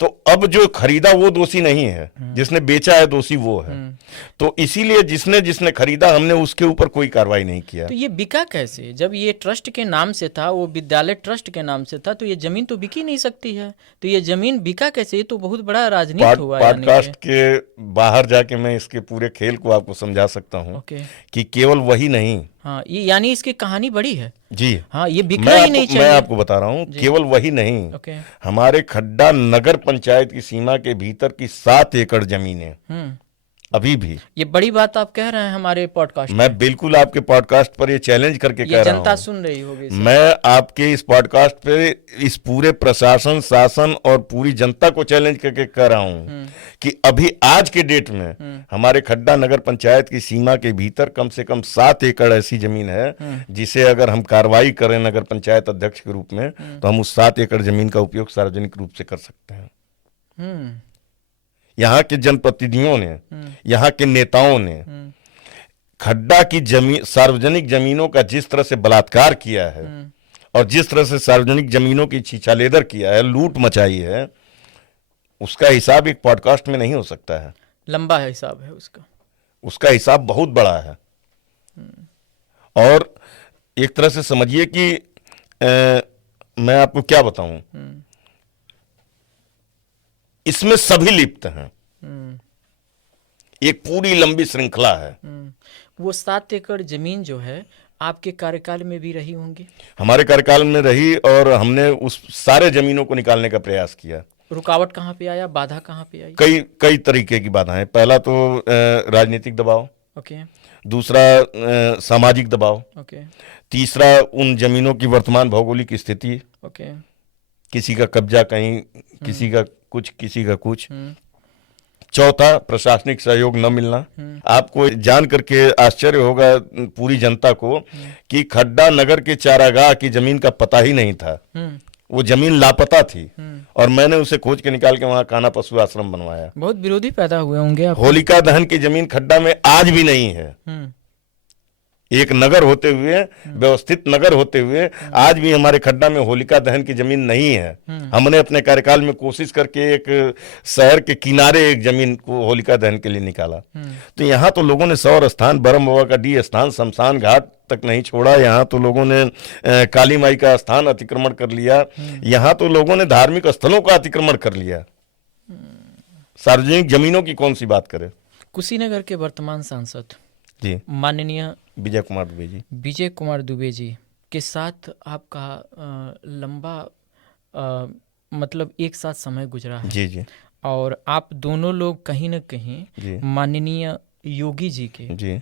तो अब जो खरीदा वो दोषी नहीं है, जिसने बेचा है दोषी वो है। तो इसीलिए जिसने खरीदा, हमने उसके ऊपर कोई कार्रवाई नहीं किया। तो ये बिका कैसे? जब ये ट्रस्ट के नाम से था, वो विद्यालय ट्रस्ट के नाम से था, तो ये जमीन तो बिकी नहीं सकती है। तो ये जमीन बिका कैसे? ये तो बहुत बड़ा राजनीति हुआ। पॉडकास्ट के बाहर जाके मैं इसके पूरे खेल को आपको समझा सकता हूँ कि केवल वही नहीं, हाँ, ये यानी इसकी कहानी बड़ी है जी। हाँ, ये बिकना ही नहीं चाहिए। मैं आपको बता रहा हूँ, केवल वही नहीं, हमारे खड्डा नगर पंचायत की सीमा के भीतर की 7 एकड़ जमीनें अभी भी। ये बड़ी बात आप कह रहे हैं हमारे पॉडकास्ट। मैं बिल्कुल आपके पॉडकास्ट पर ये चैलेंज करके कह रहा हूं, जनता सुन रही होगी। मैं आपके इस पॉडकास्ट पे इस पूरे प्रशासन, शासन और पूरी जनता को चैलेंज करके कह रहा हूं कि अभी आज के डेट में हमारे खड्डा नगर पंचायत की सीमा के भीतर कम से कम 7 एकड़ ऐसी जमीन है जिसे अगर हम कार्रवाई करें नगर पंचायत अध्यक्ष के रूप में, तो हम उस 7 एकड़ जमीन का उपयोग सार्वजनिक रूप से कर सकते हैं। यहाँ के जनप्रतिनिधियों ने, यहाँ के नेताओं ने खड्डा की जमीन, सार्वजनिक जमीनों का जिस तरह से बलात्कार किया है और जिस तरह से सार्वजनिक जमीनों की छीछालेदर किया है, लूट मचाई है, उसका हिसाब एक पॉडकास्ट में नहीं हो सकता है। लंबा हिसाब है उसका हिसाब बहुत बड़ा है। और एक तरह से समझिए कि मैं आपको क्या बताऊं, इसमें सभी लिप्त हैं, एक पूरी लंबी श्रृंखला है। वो 7 एकड़ जमीन जो है आपके कार्यकाल में भी रही होंगी? हमारे कार्यकाल में रही और हमने उस सारे जमीनों को निकालने का प्रयास किया। रुकावट कहाँ पे आया, बाधा कहाँ पे आई? कई तरीके की बाधाएं। पहला तो राजनीतिक दबाव, दूसरा सामाजिक दबाव, तीसरा उन जमीनों की वर्तमान भौगोलिक स्थिति, किसी का कब्जा कहीं, किसी का कुछ, किसी का कुछ, चौथा प्रशासनिक सहयोग न मिलना। आपको जान करके आश्चर्य होगा पूरी जनता को कि खड्डा नगर के चारागाह की जमीन का पता ही नहीं था, वो जमीन लापता थी और मैंने उसे खोज के निकाल के वहां कान्हा पशु आश्रम बनवाया। बहुत विरोधी पैदा हुए होंगे। होलिका दहन की जमीन खड्डा में आज भी नहीं है। एक नगर होते हुए, व्यवस्थित नगर होते हुए, आज भी हमारे खड्डा में होलिका दहन की जमीन नहीं है। हमने अपने कार्यकाल में कोशिश करके एक शहर के किनारे एक जमीन को होलिका दहन के लिए निकाला। तो यहाँ तो लोगों ने सौर स्थान, बरम बाबा का डी स्थान, शमशान घाट तक नहीं छोड़ा। यहाँ तो लोगों ने काली माई का स्थान अतिक्रमण कर लिया। यहाँ तो लोगों ने धार्मिक स्थलों का अतिक्रमण कर लिया। सार्वजनिक जमीनों की कौन सी बात करें। कुशीनगर के वर्तमान सांसद जी माननीय विजय कुमार दुबे जी के साथ आपका लंबा मतलब एक साथ समय गुजरा है। जी। और आप दोनों लोग कहीं न कहीं माननीय योगी जी के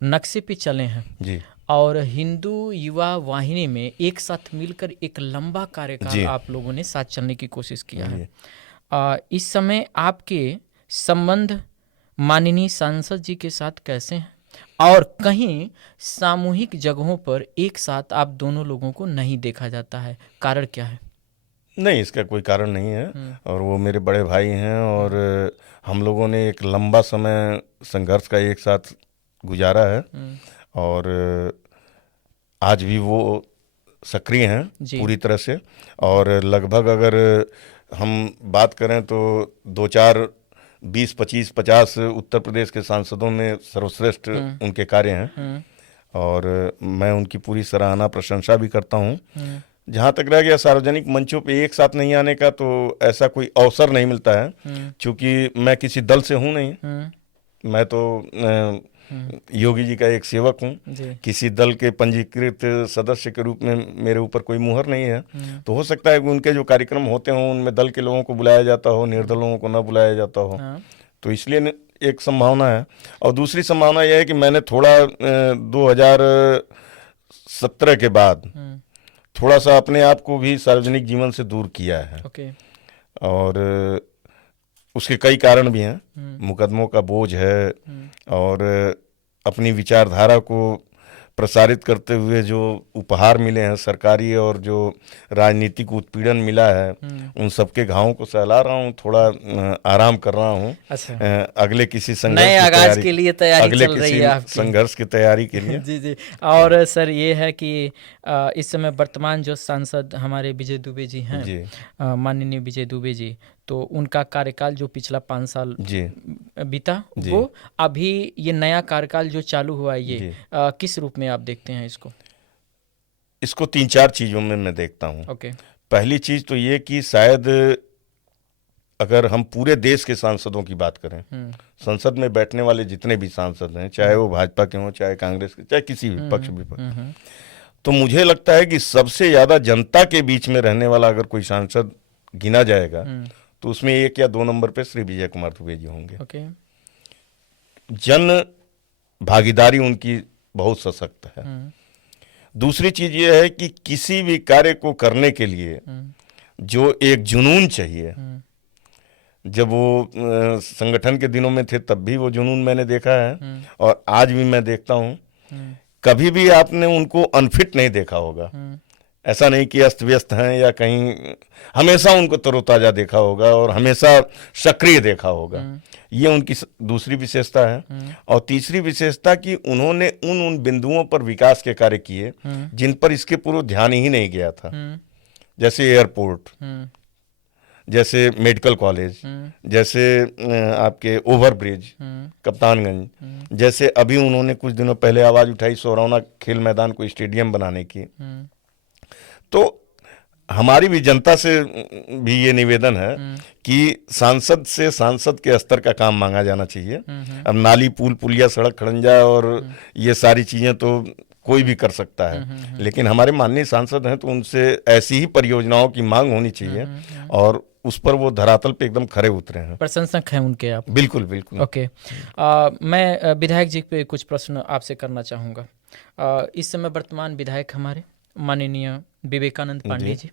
नक्शे पे चले हैं। जी। और हिंदू युवा वाहिनी में एक साथ मिलकर एक लंबा कार्यकाल जी। आप लोगों ने साथ चलने की कोशिश किया है। जी। इस समय आपके संबंध माननीय सांसद जी के साथ कैसे हैं, और कहीं सामूहिक जगहों पर एक साथ आप दोनों लोगों को नहीं देखा जाता है, कारण क्या है? नहीं, इसका कोई कारण नहीं है, और वो मेरे बड़े भाई हैं, और हम लोगों ने एक लंबा समय संघर्ष का एक साथ गुजारा है, और आज भी वो सक्रिय हैं जी। पूरी तरह से। और लगभग अगर हम बात करें तो 2-4, 20, 25, 50 उत्तर प्रदेश के सांसदों में सर्वश्रेष्ठ उनके कार्य हैं, और मैं उनकी पूरी सराहना प्रशंसा भी करता हूं। जहाँ तक रह गया सार्वजनिक मंचों पे एक साथ नहीं आने का, तो ऐसा कोई अवसर नहीं मिलता है, क्योंकि मैं किसी दल से हूँ नहीं। मैं तो योगी जी का एक सेवक हूँ, किसी दल के पंजीकृत सदस्य के रूप में मेरे ऊपर कोई मुहर नहीं है। तो हो सकता है कि उनके जो कार्यक्रम होते हों उनमें दल के लोगों को बुलाया जाता हो, निर्दल लोगों को न बुलाया जाता हो, तो इसलिए एक संभावना है। और दूसरी संभावना यह है कि मैंने थोड़ा 2017 के बाद थोड़ा सा अपने आप को भी सार्वजनिक जीवन से दूर किया है। और उसके कई कारण भी हैं। मुकदमों का बोझ है, और अपनी विचारधारा को प्रसारित करते हुए जो उपहार मिले हैं सरकारी, और जो राजनीतिक उत्पीड़न मिला है, उन सबके घावों को सहला रहा हूँ, थोड़ा आराम कर रहा हूँ। अच्छा। अगले किसी संघर्ष नए आगाज के लिए तैयारी चल रही है आपकी। संघर्ष की तैयारी के लिए। जी जी। और सर ये है कि इस समय वर्तमान जो सांसद हमारे विजय दुबे जी हैं, माननीय विजय दुबे जी, तो उनका कार्यकाल जो पिछला 5 साल बीता, वो अभी ये नया कार्यकाल जो चालू हुआ है, ये किस रूप में आप देखते हैं इसको? इसको 3-4 चीज़ों में मैं देखता हूँ। पहली चीज़ तो ये कि शायद अगर हम पूरे देश के सांसदों की बात करें, संसद में बैठने वाले जितने भी सांसद हैं, चाहे वो भाजपा के हों, चाहे कांग्रेस के, चाहे किसी भी पक्ष विपक्ष, तो मुझे लगता है कि सबसे ज़्यादा जनता के बीच में रहने वाला अगर कोई सांसद गिना जाएगा, तो उसमें 1 या 2 नंबर पे श्री विजय कुमार दुबे जी होंगे। जन भागीदारी उनकी बहुत सशक्त है। दूसरी चीज ये है कि किसी भी कार्य को करने के लिए जो एक जुनून चाहिए, जब वो संगठन के दिनों में थे तब भी वो जुनून मैंने देखा है, और आज भी मैं देखता हूँ। कभी भी आपने उनको अनफिट नहीं देखा होगा, ऐसा नहीं कि अस्त व्यस्त हैं या कहीं, हमेशा उनको तरोताजा देखा होगा और हमेशा सक्रिय देखा होगा। ये उनकी दूसरी विशेषता है। और तीसरी विशेषता कि उन्होंने उन बिंदुओं पर विकास के कार्य किए जिन पर इसके पूर्व ध्यान ही नहीं गया था, जैसे एयरपोर्ट, जैसे मेडिकल कॉलेज, जैसे आपके ओवरब्रिज कप्तानगंज, जैसे अभी उन्होंने कुछ दिनों पहले आवाज उठाई सोरौना खेल मैदान को स्टेडियम बनाने की। तो हमारी भी जनता से भी ये निवेदन है कि सांसद से सांसद के स्तर का काम मांगा जाना चाहिए। अब नाली, पुल, पुलिया, सड़क, खड़ंजा और ये सारी चीजें तो कोई भी कर सकता है, लेकिन हमारे माननीय सांसद हैं तो उनसे ऐसी ही परियोजनाओं की मांग होनी चाहिए, और उस पर वो धरातल पे एकदम खरे उतरे हैं। प्रशंसक हैं उनके आप? बिल्कुल बिल्कुल। ओके। मैं विधायक जी पे कुछ प्रश्न आपसे करना चाहूँगा। इस समय वर्तमान विधायक हमारे माननीय विवेकानंद पांडे जी,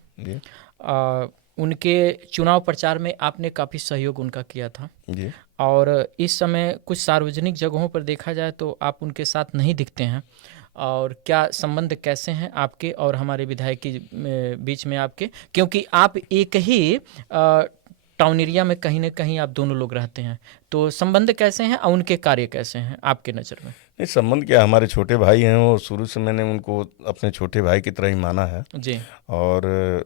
उनके चुनाव प्रचार में आपने काफ़ी सहयोग उनका किया था जी। और इस समय कुछ सार्वजनिक जगहों पर देखा जाए तो आप उनके साथ नहीं दिखते हैं, और क्या संबंध कैसे हैं आपके और हमारे विधायक के बीच में आपके, क्योंकि आप एक ही टाउन एरिया में कहीं ना कहीं आप दोनों लोग रहते हैं, तो संबंध कैसे हैं और उनके कार्य कैसे हैं आपके नज़र में? नहीं, संबंध क्या, हमारे छोटे भाई हैं और शुरू से मैंने उनको अपने छोटे भाई की तरह ही माना है जी। और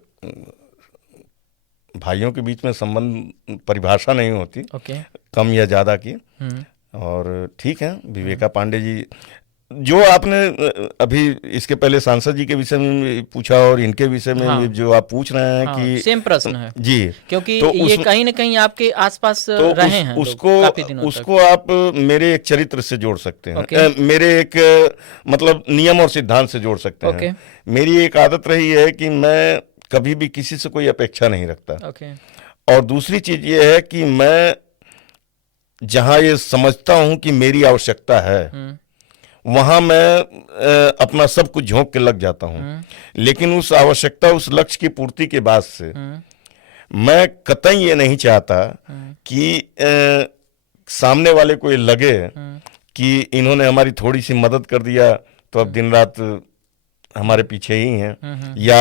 भाइयों के बीच में संबंध परिभाषा नहीं होती, कम या ज़्यादा की। और ठीक है, विवेका पांडे जी जो आपने अभी इसके पहले सांसद जी के विषय में पूछा और इनके विषय में जो आप पूछ रहे हैं कि सेम प्रश्न है जी, क्योंकि तो ये कहीं न कहीं आपके आसपास तो रहे हैं उसको आप मेरे एक चरित्र से जोड़ सकते हैं, मेरे एक मतलब नियम और सिद्धांत से जोड़ सकते हैं। मेरी एक आदत रही है कि मैं कभी भी किसी से कोई अपेक्षा नहीं रखता। और दूसरी चीज ये है कि मैं जहां ये समझता हूं कि मेरी आवश्यकता है वहाँ मैं अपना सब कुछ झोंक के लग जाता हूँ। लेकिन उस आवश्यकता, उस लक्ष्य की पूर्ति के बाद से मैं कतई ये नहीं चाहता कि सामने वाले को ये लगे कि इन्होंने हमारी थोड़ी सी मदद कर दिया तो अब दिन रात हमारे पीछे ही हैं, या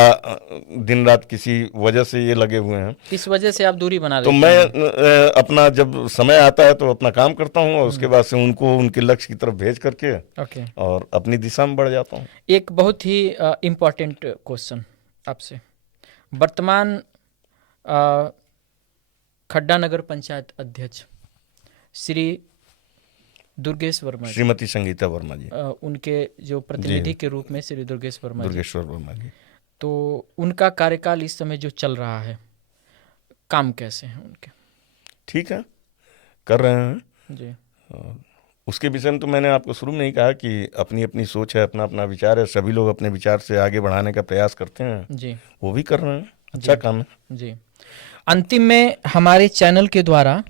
दिन रात किसी वजह से ये लगे हुए हैं। इस वजह से आप दूरी बना तो लेते मैं हैं। अपना जब समय आता है तो अपना काम करता हूँ और उसके बाद से उनको उनके लक्ष्य की तरफ भेज करके ओके। और अपनी दिशा में बढ़ जाता हूँ। एक बहुत ही इम्पोर्टेंट क्वेश्चन आपसे, वर्तमान खड्डा नगर पंचायत अध्यक्ष श्री दुर्गेश वर्मा जी, श्रीमती संगीता वर्मा जी, उनके जो प्रतिनिधि के रूप में श्री दुर्गेश वर्मा जी, दुर्गेश्वर वर्मा जी, तो उनका कार्यकाल इस समय जो चल रहा है, काम कैसे हैं उनके? ठीक है, कर रहे हैं जी। उसके विषय में तो मैंने आपको शुरू में ही कहा कि अपनी अपनी सोच है, अपना अपना विचार है, सभी लोग अपने विचार से आगे बढ़ाने का प्रयास करते हैं जी। वो भी कर रहे हैं, अच्छा काम है जी। अंतिम में हमारे चैनल के द्वारा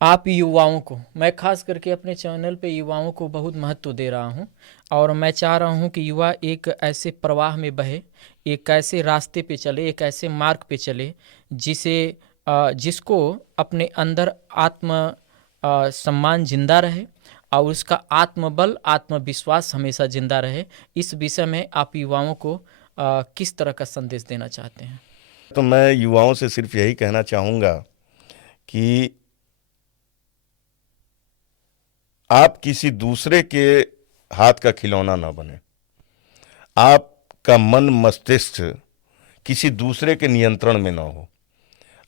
आप युवाओं को, मैं खास करके अपने चैनल पे युवाओं को बहुत महत्व दे रहा हूं, और मैं चाह रहा हूं कि युवा एक ऐसे प्रवाह में बहे, एक ऐसे रास्ते पे चले, एक ऐसे मार्ग पे चले जिसको अपने अंदर आत्म सम्मान जिंदा रहे और उसका आत्मबल, आत्मविश्वास हमेशा जिंदा रहे। इस विषय में आप युवाओं को किस तरह का संदेश देना चाहते हैं? तो मैं युवाओं से सिर्फ यही कहना चाहूँगा कि आप किसी दूसरे के हाथ का खिलौना ना बने। आपका मन मस्तिष्क किसी दूसरे के नियंत्रण में ना हो।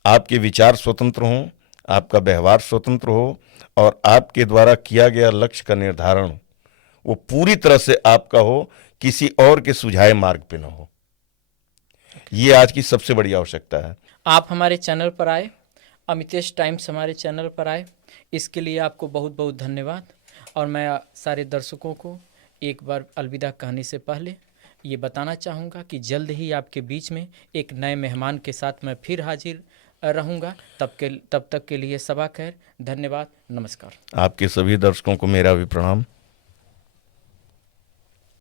आपके विचार स्वतंत्र हों, आपका व्यवहार स्वतंत्र हो और आपके द्वारा किया गया लक्ष्य का निर्धारण वो पूरी तरह से आपका हो, किसी और के सुझाए मार्ग पे ना हो। ये आज की सबसे बड़ी आवश्यकता है। आप हमारे चैनल पर आए, अमितेश टाइम्स हमारे चैनल पर आए, इसके लिए आपको बहुत बहुत धन्यवाद। और मैं सारे दर्शकों को एक बार अलविदा कहने से पहले ये बताना चाहूँगा कि जल्द ही आपके बीच में एक नए मेहमान के साथ मैं फिर हाजिर रहूँगा। तब तक के लिए सबा खैर, धन्यवाद, नमस्कार। आपके सभी दर्शकों को मेरा भी प्रणाम।